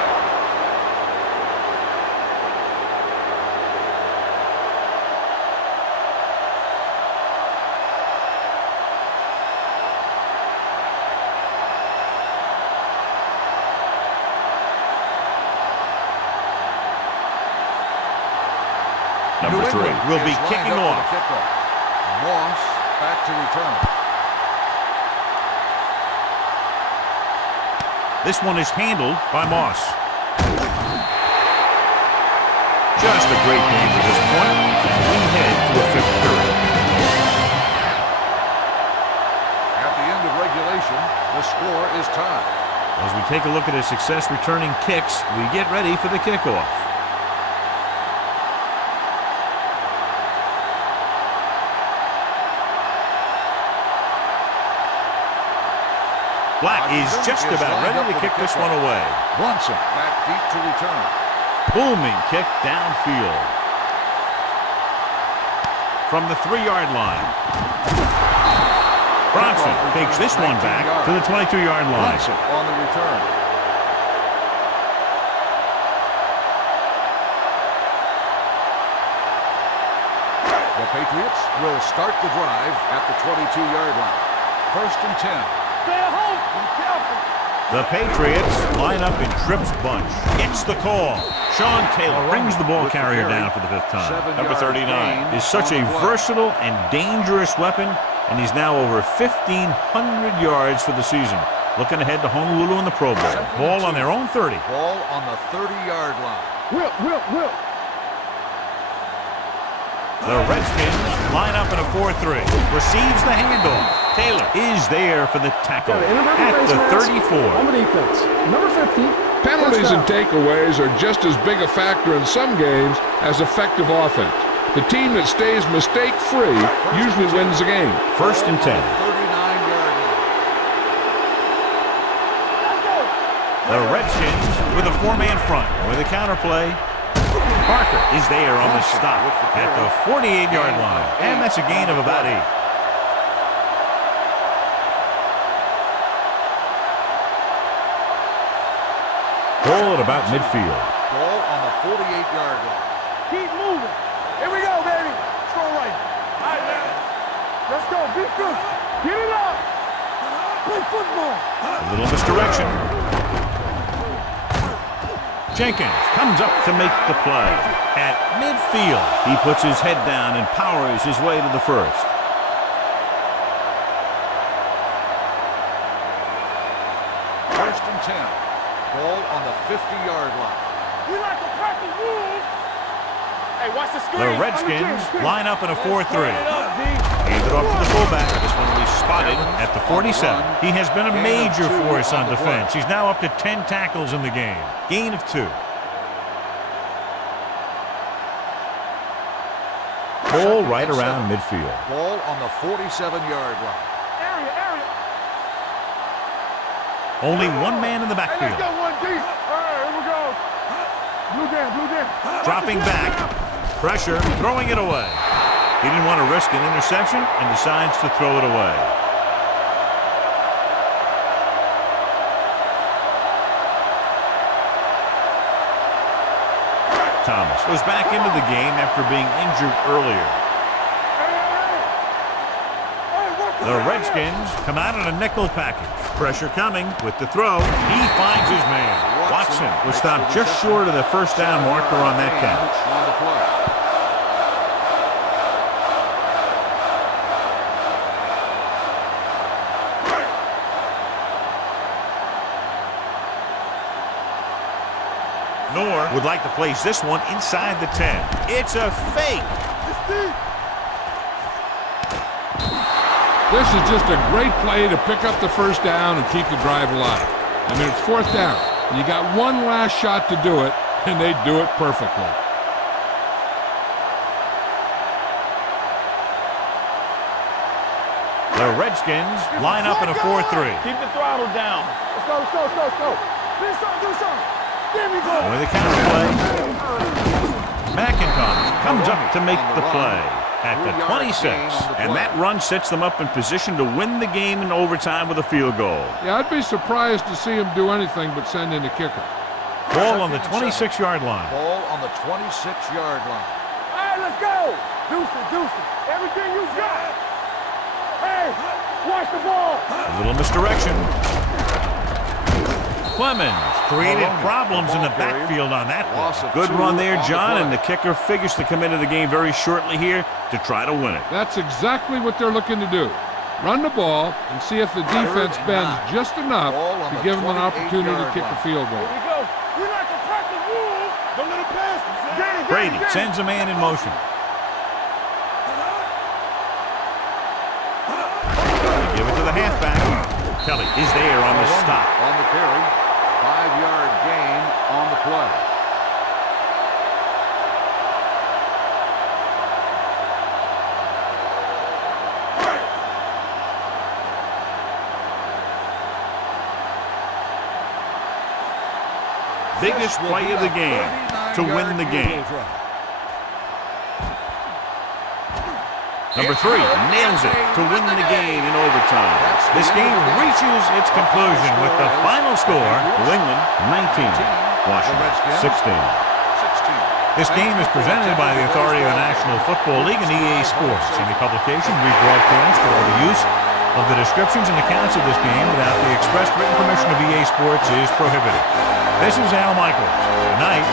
Number 3 will be kicking off. Moss back to return. This one is handled by Moss. Just a great game to this point. We head to a 5th period. At the end of regulation, the score is tied. As we take a look at his success returning kicks, we get ready for the kickoff. Black is just about ready to kick this one away. Brunson back deep to return. Booming kick downfield. From the 3-yard line. Bronson takes this one back to the 22-yard line. Brunson on the return. The Patriots will start the drive at the 22-yard line. 1st and 10. Stay at home. Be careful. The Patriots line up in Tripp's bunch. Gets the call. Sean Taylor brings the ball carrier down for the 5th time. Number 39 is such a versatile and dangerous weapon, and he's now over 1,500 yards for the season. Looking ahead to Honolulu in the Pro Bowl. Ball on their own 30. Ball on the 30-yard line. Whip. The Redskins line up in a 4-3. Receives the handoff. Taylor is there for the tackle at the 34. On the defense. Number 50. Penalties and takeaways are just as big a factor in some games as effective offense. The team that stays mistake-free usually wins the game. 1st and 10. 39-yard line. The Redskins with a 4-man front. With a counterplay. Parker is there on the stop at the 48-yard line. And that's a gain of about 8. Ball at about midfield. Ball on the 48-yard line. Keep moving. Here we go, baby. Throw right. All right, man. Let's go. Be good. Get it up. Play football. A little misdirection. Jenkins comes up to make the play. At midfield, he puts his head down and powers his way to the first. First and 10. Ball on the 50-yard line. We like to practice rules. Hey, watch the screen. The Redskins line up in a 4-3. Hand it off to the fullback. This one will be spotted at the 47. He has been a major force on defense. He's now up to 10 tackles in the game. Gain of 2. Ball right around midfield. Ball on the 47-yard line. Area. Only one man in the Hey, backfield. let's go one deep. All right, here we go. Blue down. Dropping back. Pressure, throwing it away. He didn't want to risk an interception and decides to throw it away. Thomas was back into the game after being injured earlier. The Redskins come out in a nickel package. Pressure coming with the throw. He finds his man. Watson was stopped just short of the first down marker on that catch. On the play. Nor would like to place this one inside the 10. It's a fake. This is just a great play to pick up the first down and keep the drive alive. I mean, it's 4th down. You got one last shot to do it, and they do it perfectly. The Redskins line up in a 4-3. Keep the throttle down. Let's go. Do something. There we go. With the counter play, McIntosh comes up to make the play at the 26. And that run sets them up in position to win the game in overtime with a field goal. Yeah, I'd be surprised to see him do anything but send in a kicker. Ball on the 26-yard line. Ball on the 26-yard line. All right, let's go. Deuce it. Everything you got. Hey, watch the ball. A little misdirection. Clemens created problems in the backfield on that one. Good run there, John, and the kicker figures to come into the game very shortly here to try to win it. That's exactly what they're looking to do. Run the ball and see if the defense bends just enough to give them an opportunity to kick a field goal. Here we go. We like to practice rules. Don't let it pass. Brady sends a man in motion. They give it to the halfback. Kelly is there on the stop. On the carry. 5-yard gain on the play. Biggest play of the game to win the game. Number 3 nails it to win the game in overtime. This game reaches its conclusion with the final score, New England 19, Washington 16. This game is presented by the authority of the National Football League and EA Sports. Any publication, rebroadcast, or the use of the descriptions and accounts of this game without the express written permission of EA Sports is prohibited. This is Al Michaels. Good night.